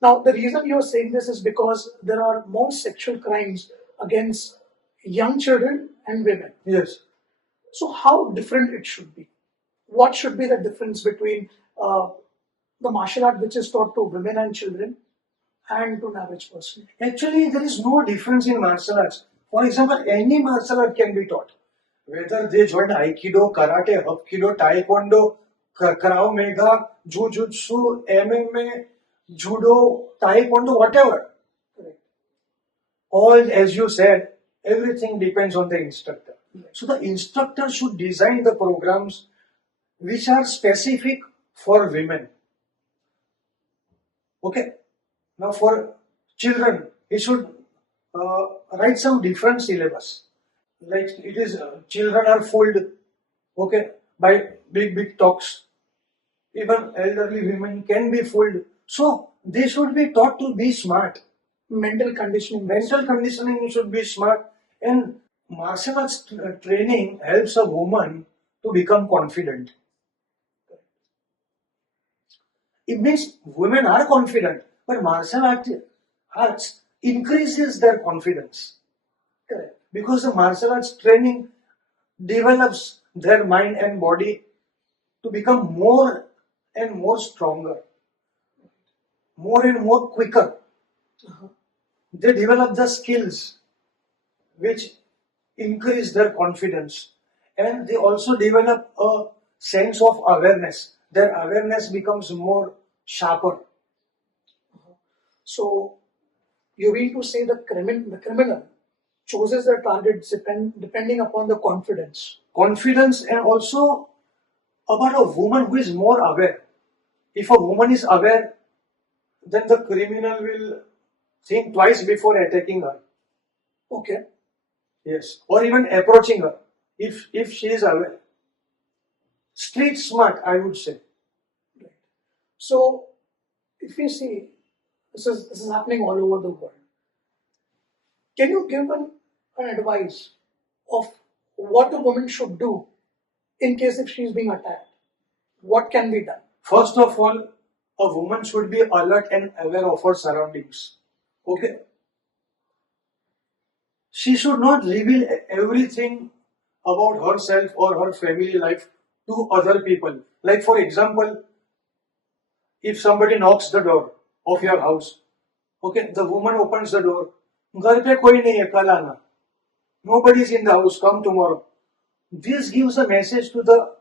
Now, the reason you're saying this is because there are more sexual crimes against young children and women. Yes. So, how different it should be? What should be the difference between the martial art which is taught to women and children and to an average person? Actually, there is no difference in martial arts. For example, any martial art can be taught. Whether they join Aikido, Karate, Hapkido, Taekwondo, Krav Maga, Jujutsu, MMA, Judo, Taekwondo, whatever. Correct. All, as you said, everything depends on the instructor. So the instructor should design the programs which are specific for women. Okay. Now for children, he should write some different syllabus. Like it is, children are fooled, okay, by big talks. Even elderly women can be fooled. So they should be taught to be smart. Mental conditioning. Mental conditioning should be smart, and martial arts training helps a woman to become confident. It means women are confident, but martial arts increases their confidence Correct. because the martial arts training develops their mind and body to become more and more stronger, more and more quicker. They develop the skills which increase their confidence, and they also develop a sense of awareness. Their awareness becomes more sharper. So you mean to say the criminal chooses their targets depending upon the confidence. Confidence, and also about a woman who is more aware. If a woman is aware, then the criminal will think twice before attacking her. Okay. Yes. Or even approaching her, if she is aware. Street smart, I would say. Right. So if you see this is happening all over the world, can you give an advice of what a woman should do in case if she is being attacked? What can be done? First of all, a woman should be alert and aware of her surroundings. Okay? She should not reveal everything about herself or her family life to other people. Like, for example, if somebody knocks the door of your house, okay, the woman opens the door, घर पे कोई नहीं है, कल आना. Nobody is in the house, come tomorrow. This gives a message to the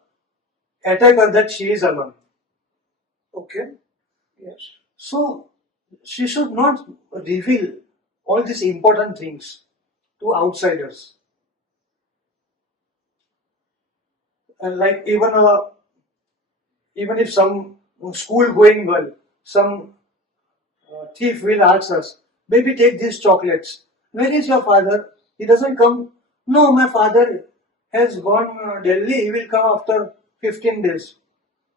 attacker that she is alone. Okay. Yes. So she should not reveal all these important things to outsiders. And like even if some school going girl, some thief will ask us, baby, take these chocolates. Where is your father? He doesn't come. No, my father has gone Delhi. He will come after 15 days.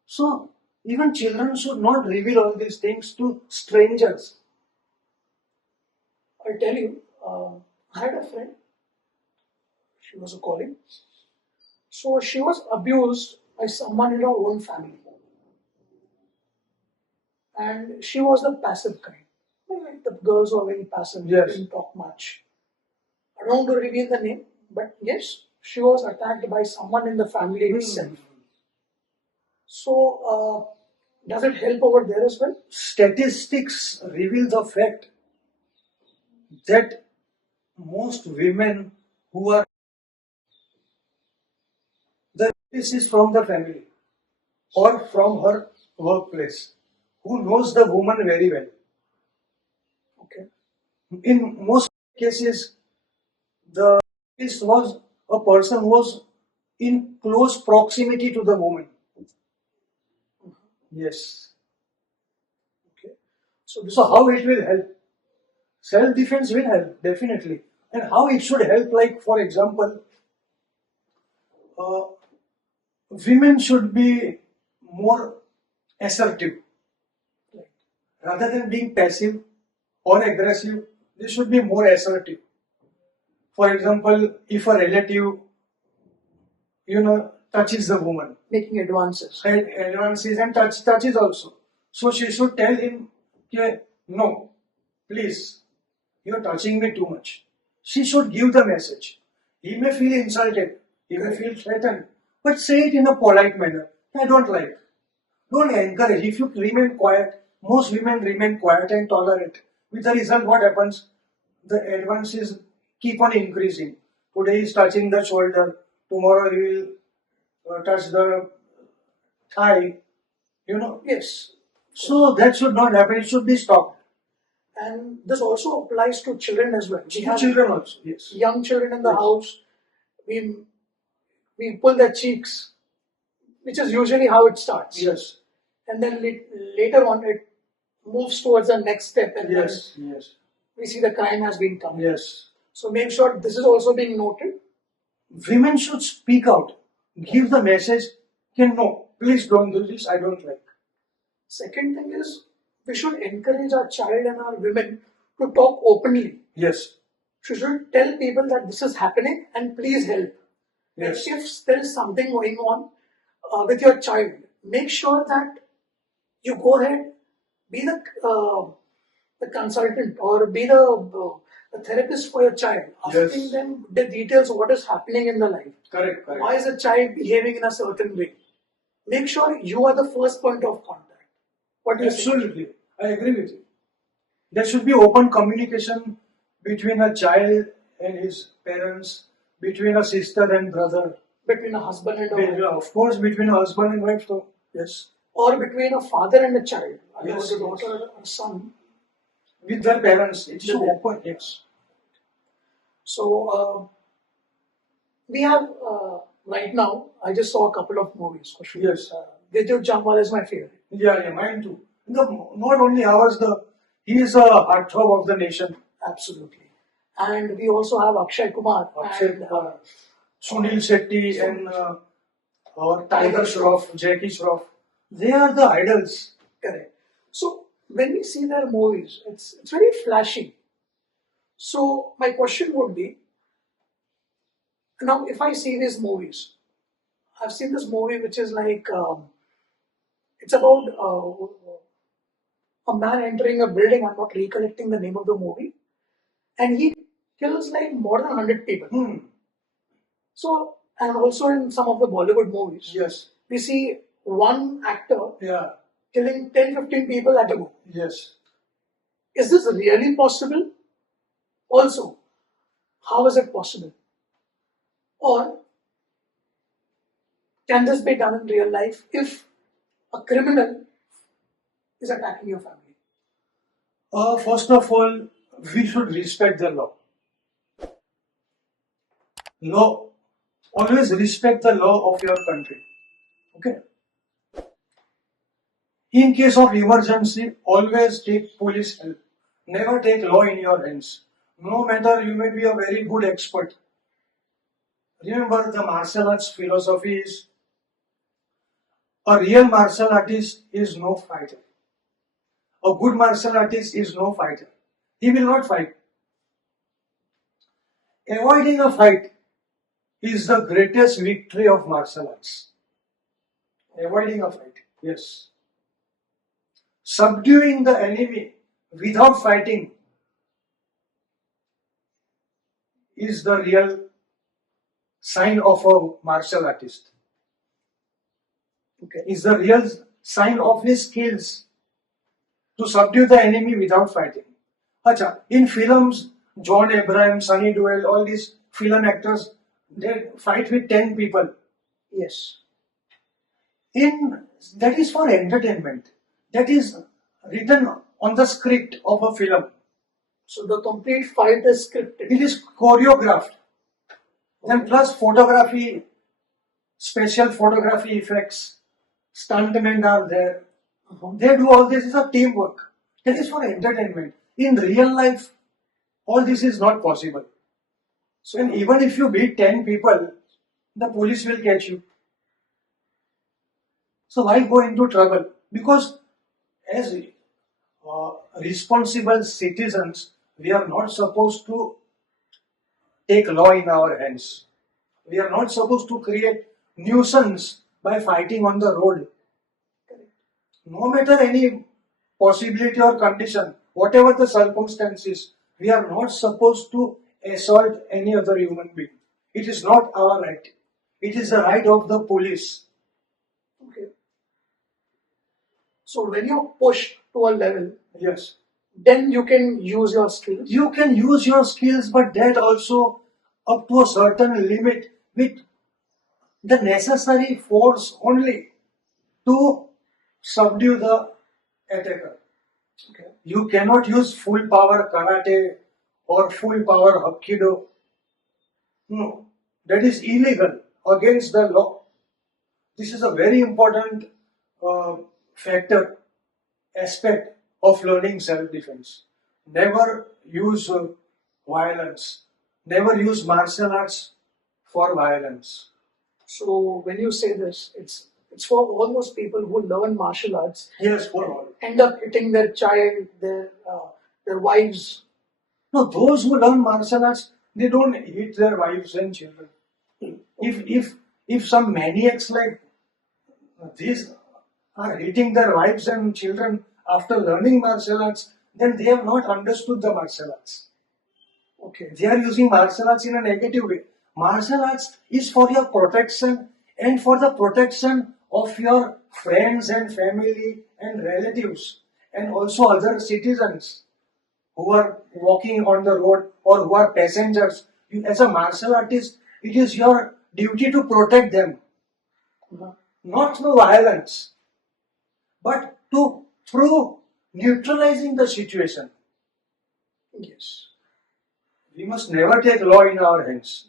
So even children should not reveal all these things to strangers. I'll tell you, I had a friend, she was a colleague. So she was abused by someone in her own family. And she was the passive kind. Like the girls were very passive, they Yes. didn't talk much. I don't want to reveal the name, but yes, she was attacked by someone in the family itself. So, does it help over there as well? Statistics reveal the fact that most women who are the this is from the family or from her workplace, who knows the woman very well. Okay. In most cases, the rapist was a person who was in close proximity to the woman. Yes. Okay. So this So how it will help? Self-defense will help, definitely. And how it should help, like for example, uh, women should be more assertive. Rather than being passive or aggressive, they should be more assertive. For example, if a relative, touches the woman, making advances. and advances and touches also. So she should tell him, "Okay, no, please, you're touching me too much." She should give the message. He may feel insulted, he may feel threatened, but say it in a polite manner. I don't like. Don't encourage. If you remain quiet, most women remain quiet and tolerate. With the result, what happens? The advances keep on increasing. Today he's touching the shoulder, tomorrow he will touch the thigh, Yes. So that should not happen. It should be stopped. And this also applies to children as well. We To have children also, yes. young children in the Yes. house. We pull their cheeks, which is usually how it starts. Yes, And then later on, it moves towards the next step, and yes, then yes, we see the crime has been committed. yes. So make sure this is also being noted. Women should speak out. Give the message, no, please don't do this, I don't like. Second thing is, we should encourage our child and our women to talk openly. Yes, She should tell people that this is happening and please help. yes, If there is something going on with your child, make sure that you go ahead, be the consultant or be the a therapist for your child, asking Yes. them the details of what is happening in the life. Correct, correct. Why is the child behaving in a certain way? Make sure you are the first point of contact. What do you say? Absolutely. I agree with you. There should be open communication between a child and his parents, between a sister and brother, Between a husband and a wife, of course, between a husband and wife. So, yes, or between a father and a child, Yes, or a daughter or a son. with their parents, it should With them. open. Yes. So we have right now. I just saw a couple of movies. Kushal. Yes. Vidyut Jammwal is my favorite. Yeah, mine too. Not only ours, he is a heartthrob of the nation. Absolutely. And we also have Akshay Kumar. Akshay and, Kumar, Sunil Shetty, and our Tiger Shroff, Jackie Shroff. They are the idols. Correct. So when we see their movies, it's very flashy. So my question would be, now if I see these movies, I've seen this movie which is like it's about a man entering a building. I'm not recollecting the name of the movie, and he kills like more than 100 people. So, and also in some of the Bollywood movies, Yes. we see one actor Yeah. killing 10-15 people at a go. Yes. Is this really possible? Also, how is it possible? Or can this be done in real life if a criminal is attacking your family? First of all, we should respect the law. Law. Always respect the law of your country. Okay. In case of emergency, always take police help. Never take law in your hands. No matter you may be a very good expert. Remember, the martial arts philosophy is a real martial artist is no fighter. A good martial artist is no fighter. He will not fight. Avoiding a fight is the greatest victory of martial arts. Avoiding a fight, yes. Subduing the enemy without fighting is the real sign of a martial artist. Okay. Is the real sign of his skills to subdue the enemy without fighting. Acha, in films, John Abraham, Sunny Deol, all these film actors, they fight with 10 people. Yes. That is for entertainment. That is written on the script of a film. So the complete fight is scripted. It is choreographed. Then plus photography, special photography effects, stuntmen are there. They do all this is a teamwork. That is for entertainment. In real life, all this is not possible. So, and even if you beat 10 people, the police will catch you. So why go into trouble? Because as responsible citizens, we are not supposed to take law in our hands. We are not supposed to create nuisance by fighting on the road. No matter any possibility or condition, whatever the circumstances, we are not supposed to assault any other human being. It is not our right. It is the right of the police. Okay. So when you're pushed to a level, Yes. then you can use your skills. You can use your skills, but that also up to a certain limit with the necessary force only to subdue the attacker. Okay. You cannot use full power karate or full power hapkido. No, that is illegal against the law. This is a very important factor, aspect of learning self-defense. Never use violence. Never use martial arts for violence. So when you say this, it's for all those people who learn martial arts, Yes, for all. end up hitting their child, their wives. No, those who learn martial arts, they don't hit their wives and children. If some maniacs like these are hitting their wives and children after learning martial arts, then they have not understood the martial arts. Okay. They are using martial arts in a negative way. Martial arts is for your protection and for the protection of your friends and family and relatives and also other citizens who are walking on the road or who are passengers. As a martial artist, it is your duty to protect them, Uh-huh. not through violence, but through neutralizing the situation. Yes. We must never take law in our hands.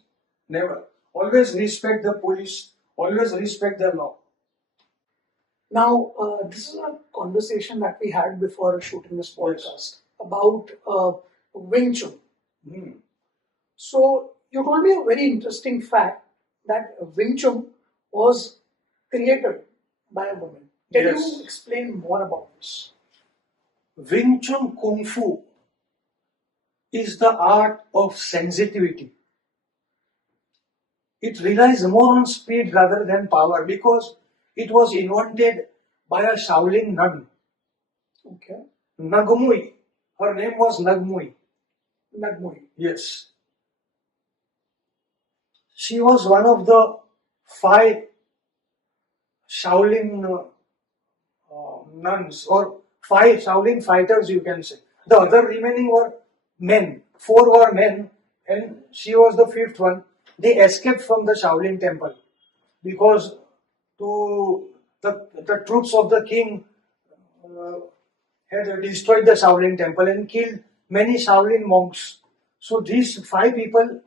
Never. Always respect the police. Always respect the law. Now, this is a conversation that we had before shooting this podcast about Wing Chun. Hmm. So, you told me a very interesting fact that Wing Chun was created by a woman. Can Yes. you explain more about this? Wing Chun Kung Fu is the art of sensitivity. It relies more on speed rather than power because it was invented by a Shaolin nun, Okay. Nagmui. Her name was Nagmui. Nagmui. Yes. She was one of the 5 Shaolin nuns or 5 Shaolin fighters, you can say. The other remaining were men. 4 were men, and she was the 5th one. They escaped from the Shaolin temple because the troops of the king had destroyed the Shaolin temple and killed many Shaolin monks. So these 5 people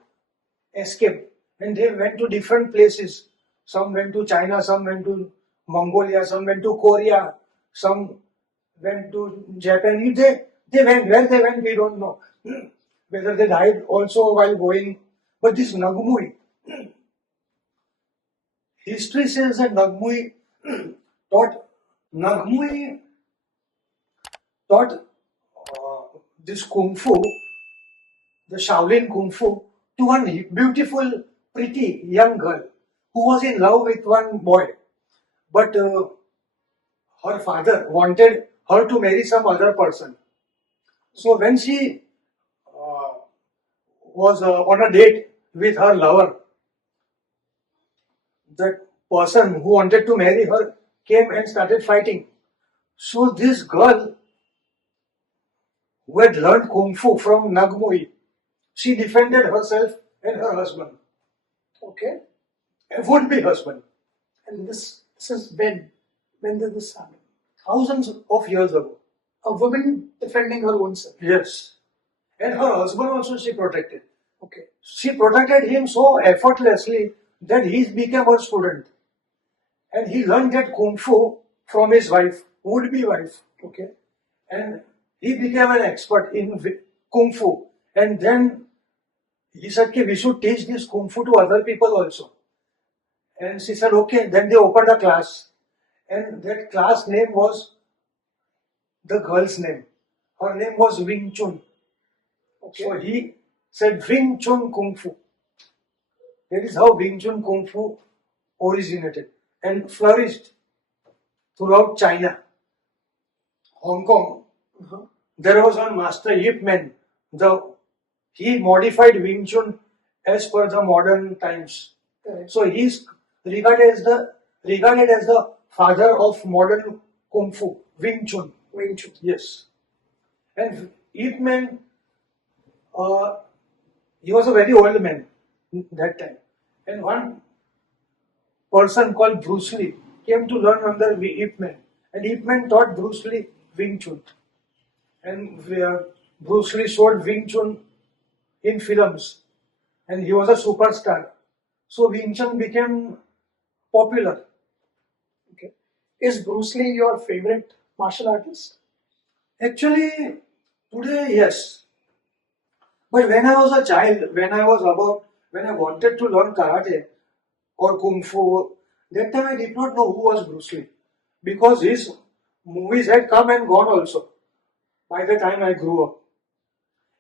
escaped and they went to different places. Some went to China, some went to Mongolia, some went to Korea, some went to Japan. They went, where they went, we don't know. Whether they died also while going. But this Nagmui, history says that taught Nagmui taught this Kung Fu, the Shaolin Kung Fu, to one beautiful, pretty young girl who was in love with one boy. But her father wanted her to marry some other person. So when she was on a date with her lover, that person who wanted to marry her came and started fighting. So this girl who had learned Kung Fu from Nagmui, she defended herself and her husband, Okay. would be husband, And this is when? When did this happen? thousands of years ago. A woman defending her own self. Yes. And her husband also she protected. Okay. She protected him so effortlessly that he became her student. And he learned that Kung Fu from his wife, would be wife. Okay. And he became an expert in Kung Fu. And then he said, okay, we should teach this Kung Fu to other people also. And she said, okay. Then they opened a class. And that class name was the girl's name. Her name was Wing Chun. Okay. So he said Wing Chun Kung Fu. That is how Wing Chun Kung Fu originated and flourished throughout China, Hong Kong. Uh-huh. There was one master Yip Man. He modified Wing Chun as per the modern times. Correct. So he is regarded as the father of modern Kung Fu, Wing Chun. Wing Chun. Yes. And Yip Man, he was a very old man that time. And one person called Bruce Lee came to learn under Yip Man. And Yip Man taught Bruce Lee Wing Chun. And Bruce Lee showed Wing Chun in films. And he was a superstar. So Wing Chun became popular. Okay. Is Bruce Lee your favorite martial artist? Actually, today, yes. But when I was a child, when I wanted to learn karate or kung fu, that time I did not know who was Bruce Lee. Because his movies had come and gone also by the time I grew up.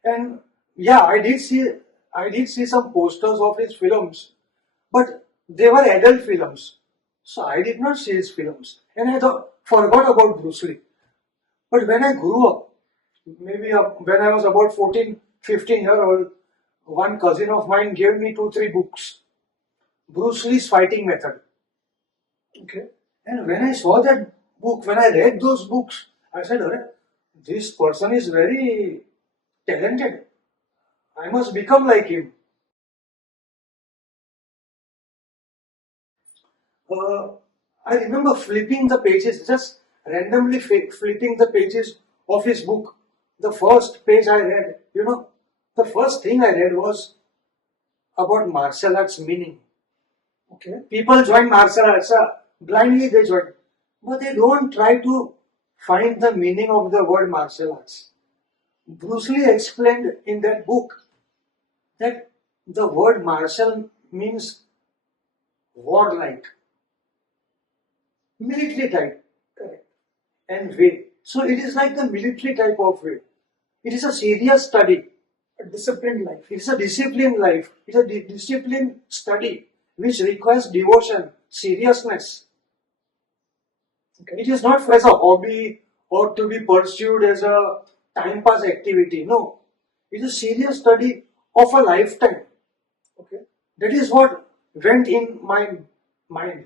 And yeah, I did see some posters of his films, but they were adult films. So I did not see his films. And I forgot about Bruce Lee. But when I grew up, maybe when I was about 14, 15 years old, one cousin of mine gave me 2, 3 books. Bruce Lee's fighting method. Okay. And when I saw that book, when I read those books, I said, "Arey, this person is very talented. I must become like him." Uh, I remember flipping the pages, just randomly flipping the pages of his book. The first page I read, the first thing I read was about martial arts meaning. Okay. People join martial arts, blindly they join, but they don't try to find the meaning of the word martial arts. Bruce Lee explained in that book that the word martial means warlike, military type. Correct. And way. So it is like the military type of way. It is a serious study. A disciplined life. It is a disciplined life. It is a disciplined study which requires devotion, seriousness. Okay. It is not as a hobby or to be pursued as a time pass activity. No. It is a serious study of a lifetime. Okay. That is what went in my mind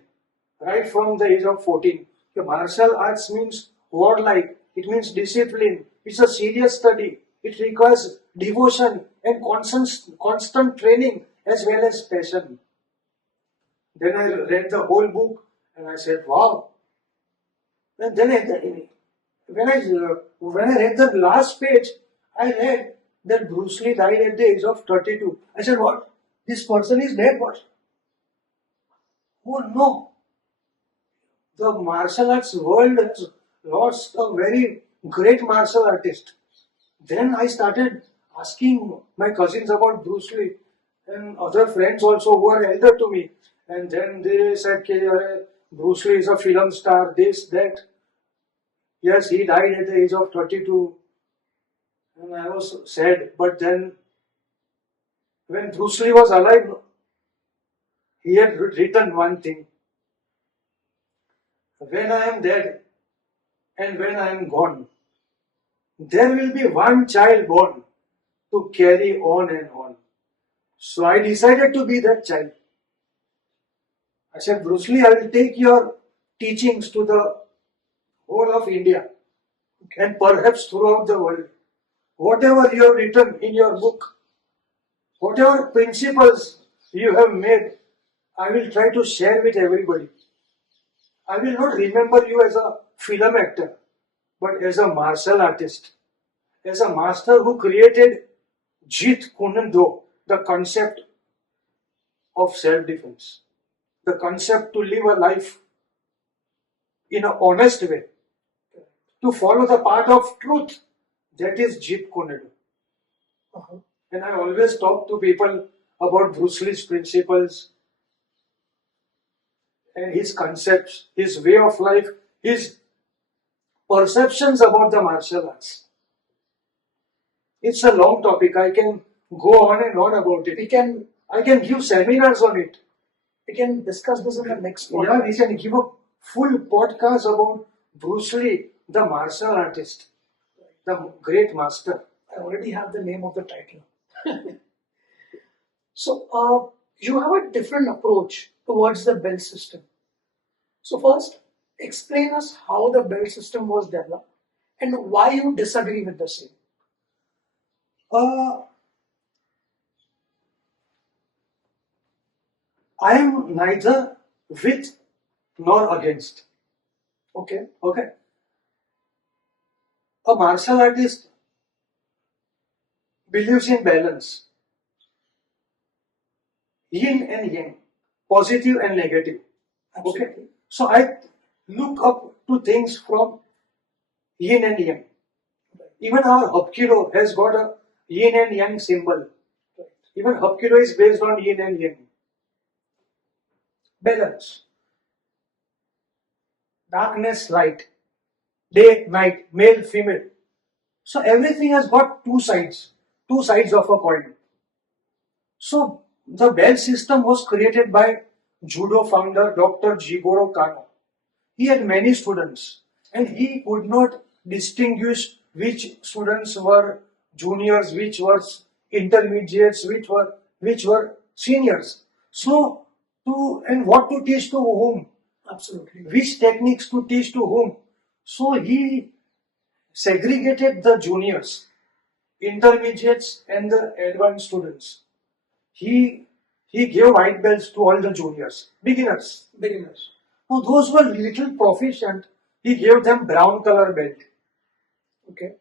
right from the age of 14. The martial arts means warlike, it means discipline, it's a serious study, it requires devotion and constant training as well as passion. Then I read the whole book and I said, wow. And then when I read the last page, I read that Bruce Lee died at the age of 32. I said, what? This person is dead, what? Oh no. The martial arts world has lost a very great martial artist. Then I started asking my cousins about Bruce Lee and other friends also who are elder to me. And then they said, Bruce Lee is a film star, this, that. Yes, he died at the age of 32. And I was sad. But then, when Bruce Lee was alive, he had written one thing. When I am dead and when I am gone, there will be one child born to carry on and on. So I decided to be that child. I said, Bruce Lee, I will take your teachings to the whole of India and perhaps throughout the world. Whatever you have written in your book, whatever principles you have made, I will try to share with everybody. I will not remember you as a film actor, but as a martial artist, as a master who created Jeet Kune Do, the concept of self-defense, the concept to live a life in an honest way, to follow the path of truth, that is Jeet Kune Do. And I always talk to people about Bruce Lee's principles and his concepts, his way of life, his perceptions about the martial arts. It's a long topic. I can go on and on about it. I can give seminars on it. We can discuss this in the next one. Yeah, we can give a full podcast about Bruce Lee, the martial artist, the great master. I already have the name of the title. So, you have a different approach towards the belt system. So, first, explain us how the belt system was developed and why you disagree with the same. I am neither with nor against. Okay. Okay. A martial artist believes in balance, yin and yang, positive and negative. Okay. Absolutely. So I look up to things from yin and yang. Even our Hapkido has got a yin and yang symbol. Even Hapkido is based on yin and yang. Balance. Darkness, light. Day, night, male, female. So everything has got two sides of a coin. So the bell system was created by judo founder Dr. Jigoro Kano. He had many students and he could not distinguish which students were juniors, which was intermediates, which were seniors. So and what to teach to whom, Absolutely. which techniques to teach to whom. So he segregated the juniors, intermediates, and the advanced students. He gave white belts to all the juniors, beginners. Beginners. Now those who were little proficient, he gave them brown color belt. Okay.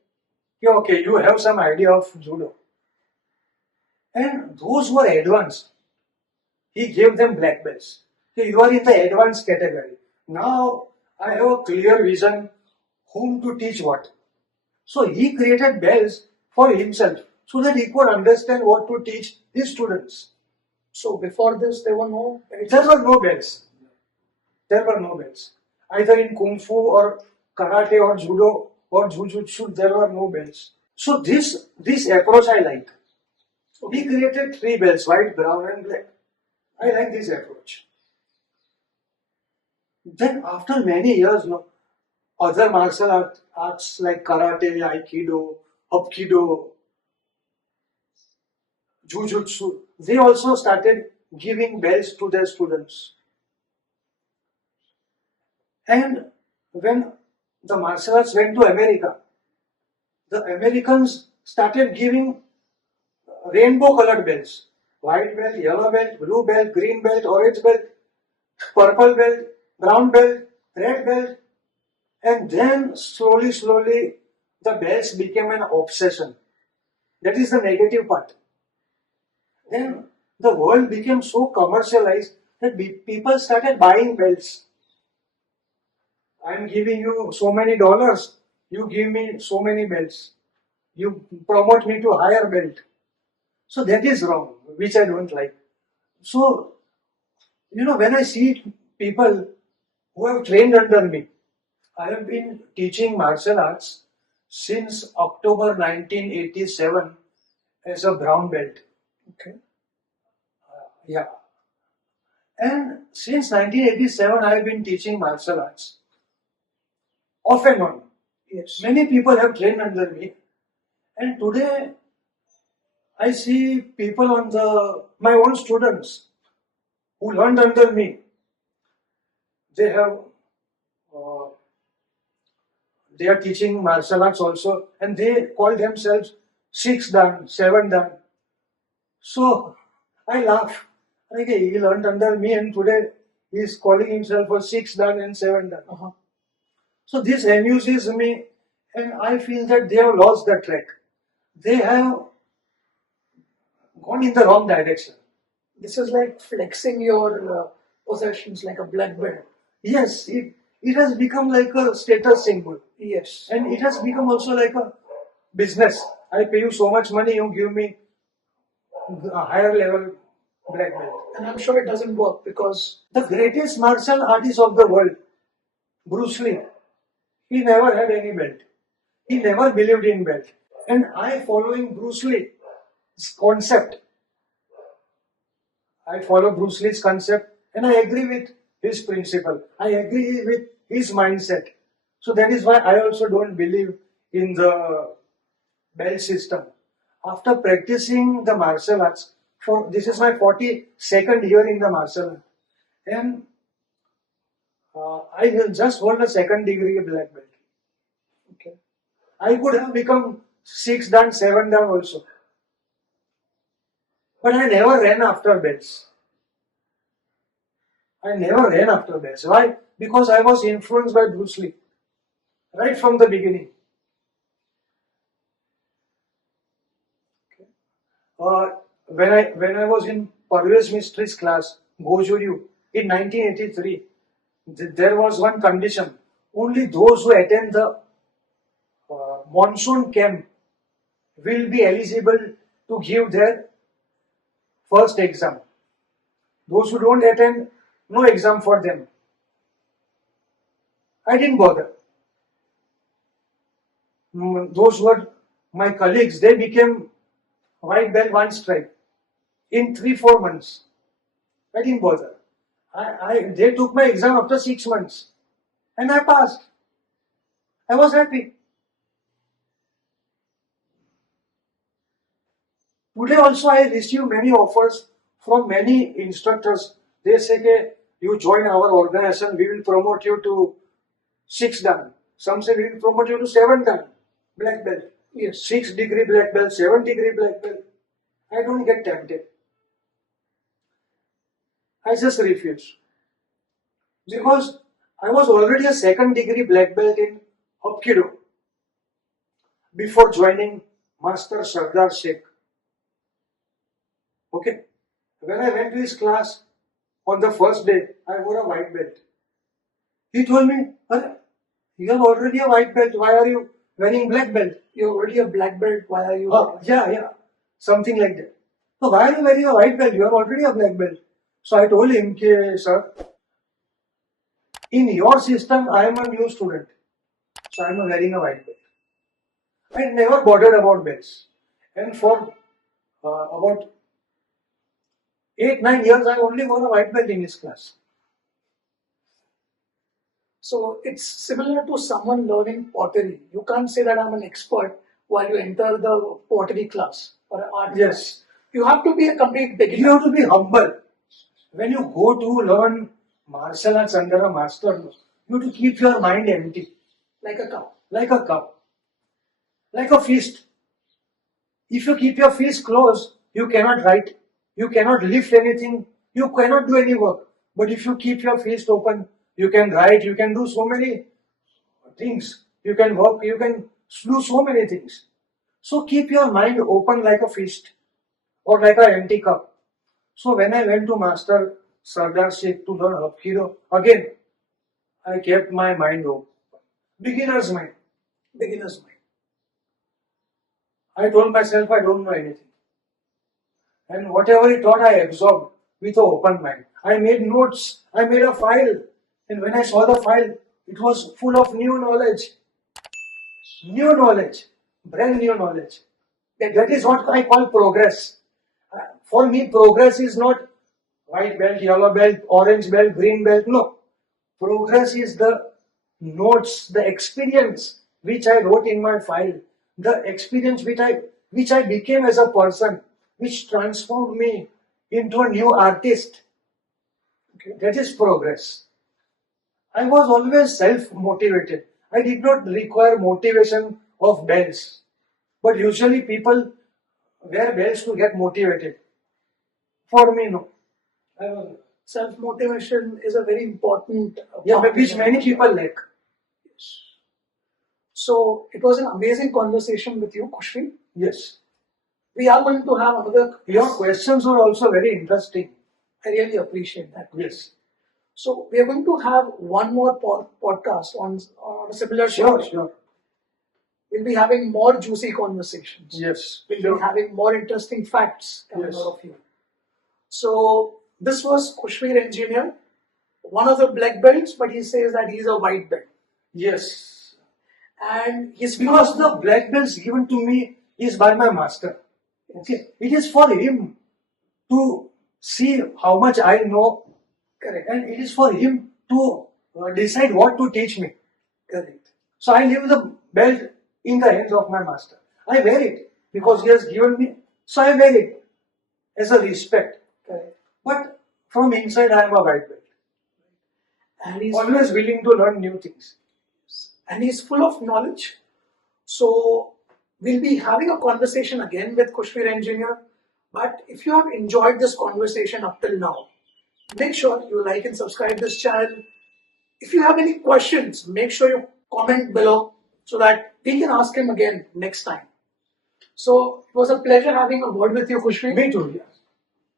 Yeah, okay, you have some idea of judo. And those who are advanced, he gave them black belts. Okay, you are in the advanced category. Now I have a clear vision whom to teach what. So he created belts for himself so that he could understand what to teach his students. So before this, there were no belts. There were no belts. There were no belts. Either in Kung Fu or Karate or Judo or Jujutsu, there were no belts. So this approach I like. He created 3 belts, white, brown and black. I like this approach. Then after many years, no, other martial arts like Karate, Aikido, Hapkido, Jujutsu, they also started giving belts to their students. And when the martial arts went to America, the Americans started giving rainbow colored belts. White belt, yellow belt, blue belt, green belt, orange belt, purple belt, brown belt, red belt. And then slowly, the belts became an obsession. That is the negative part. Then the world became so commercialized that people started buying belts. I'm giving you so many dollars, you give me so many belts. You promote me to higher belt. So that is wrong, which I don't like. So, when I see people who have trained under me, I have been teaching martial arts since October 1987 as a brown belt. Okay. Yeah. And since 1987, I have been teaching martial arts. Off and on. Yes. Many people have trained under me. And today, I see people my own students who learned under me. They are teaching martial arts also, and they call themselves 6 Dan, 7 Dan. So I laugh. Okay, he learned under me, and today he is calling himself a 6 Dan and 7 Dan. Uh-huh. So this amuses me, and I feel that they have lost the track. They have gone in the wrong direction. This is like flexing your possessions like a black belt. Yes, it has become like a status symbol. Yes. And it has become also like a business. I pay you so much money, you give me a higher level black belt. And I'm sure it doesn't work because The greatest martial artist of the world, Bruce Lee, he never had any belt. He never believed in belt. And I following Bruce Lee's concept. I follow Bruce Lee's concept and I agree with his principle. I agree with his mindset. So that is why I also don't believe in the belt system. After practicing the martial arts, this is my 42nd year in the martial art, and I just hold a 2nd degree black belt. okay. I could have become 6 Dan, 7 Dan also. But I never ran after belts. I never ran after belts. Why? Because I was influenced by Bruce Lee. Right from the beginning. When I was in Parvez Mistri's class, Gojuryu, in 1983, there was one condition. Only those who attend the monsoon camp will be eligible to give their first exam. Those who don't attend, no exam for them. I didn't bother. Those were my colleagues. They became white belt, 1 stripe in 3-4 months. I didn't bother. They took my exam after 6 months and I passed. I was happy. Today also I receive many offers from many instructors. They say, "Okay, you join our organization, we will promote you to 6 dan." Some say we will promote you to 7 dan, black belt. Yes. 6-degree black belt, 7-degree black belt. I don't get tempted. I just refuse. Because I was already a 2nd-degree black belt in Hapkido before joining Master Sardar Sheikh. Okay. When I went to his class on the first day, I wore a white belt. He told me, "Arre, you are already a white belt. Why are you wearing black belt?" You're already a black belt. Why are you? Yeah. Something like that. So why are you wearing a white belt? You are already a black belt. So I told him, "Sir, in your system, I am a new student. So I am wearing a white belt." I never bothered about belts. And for about 8-9 years, I only wore a white belt in his class. So it's similar to someone learning pottery. You can't say that I'm an expert while you enter the pottery class or art Yes. class. You have to be a complete beginner. You have to be humble. When you go to learn martial arts under a master, you have to keep your mind empty. Like a cow. Like a cup. Like a fist. If you keep your fist closed, you cannot write. You cannot lift anything. You cannot do any work. But if you keep your fist open, you can write. You can do so many things. You can work. You can do so many things. So keep your mind open like a fist or like an empty cup. So when I went to Master Sardar Sheikh to learn Hapkido, again, I kept my mind open. Beginner's mind. Beginner's mind. I told myself I don't know anything. And whatever he taught, I absorbed with an open mind. I made notes. I made a file. And when I saw the file, it was full of new knowledge. New knowledge. Brand new knowledge. That is what I call progress. For me, progress is not white belt, yellow belt, orange belt, green belt. No. Progress is the notes, the experience which I wrote in my file, the experience which I became as a person, which transformed me into a new artist. Okay, that is progress. I was always self-motivated. I did not require motivation of bells. But usually people wear bells to get motivated. For me, no. Self-motivation is a very important Yeah, part but which in many life. people lack. So it was an amazing conversation with you, Kushvi. Yes. We are going to have another. Your questions were also very interesting. I really appreciate that. Yes. So we are going to have one more podcast on a similar show. Sure. We'll be having more juicy conversations. Yes. We'll be having more interesting facts coming Yes. out of you. So this was Kushveer Engineer, one of the black belts, but he says that he's a white belt. Yes. And he's Because the black belts given to me is by my master. Okay. It is for him to see how much I know, correct. and it is for him to decide what to teach me. Correct. So I leave the belt in the hands of my master. I wear it because he has given me, so I wear it as a respect. Correct. But from inside, I am a white belt. And he's Always willing to learn new things. and he's full of knowledge. So we'll be having a conversation again with Kushveer Engineer. But if you have enjoyed this conversation up till now, make sure you like and subscribe this channel. If you have any questions, make sure you comment below so that we can ask him again next time. So it was a pleasure having a word with you, Kushveer. Me too. Yes.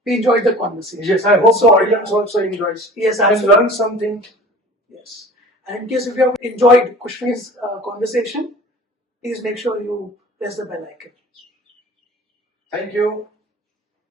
We enjoyed the conversation. Yes, I hope the audience also enjoys. Yes, and absolutely. learn something. Yes. And in case if you have enjoyed Kushveer's conversation, please make sure you press the bell icon. Thank you.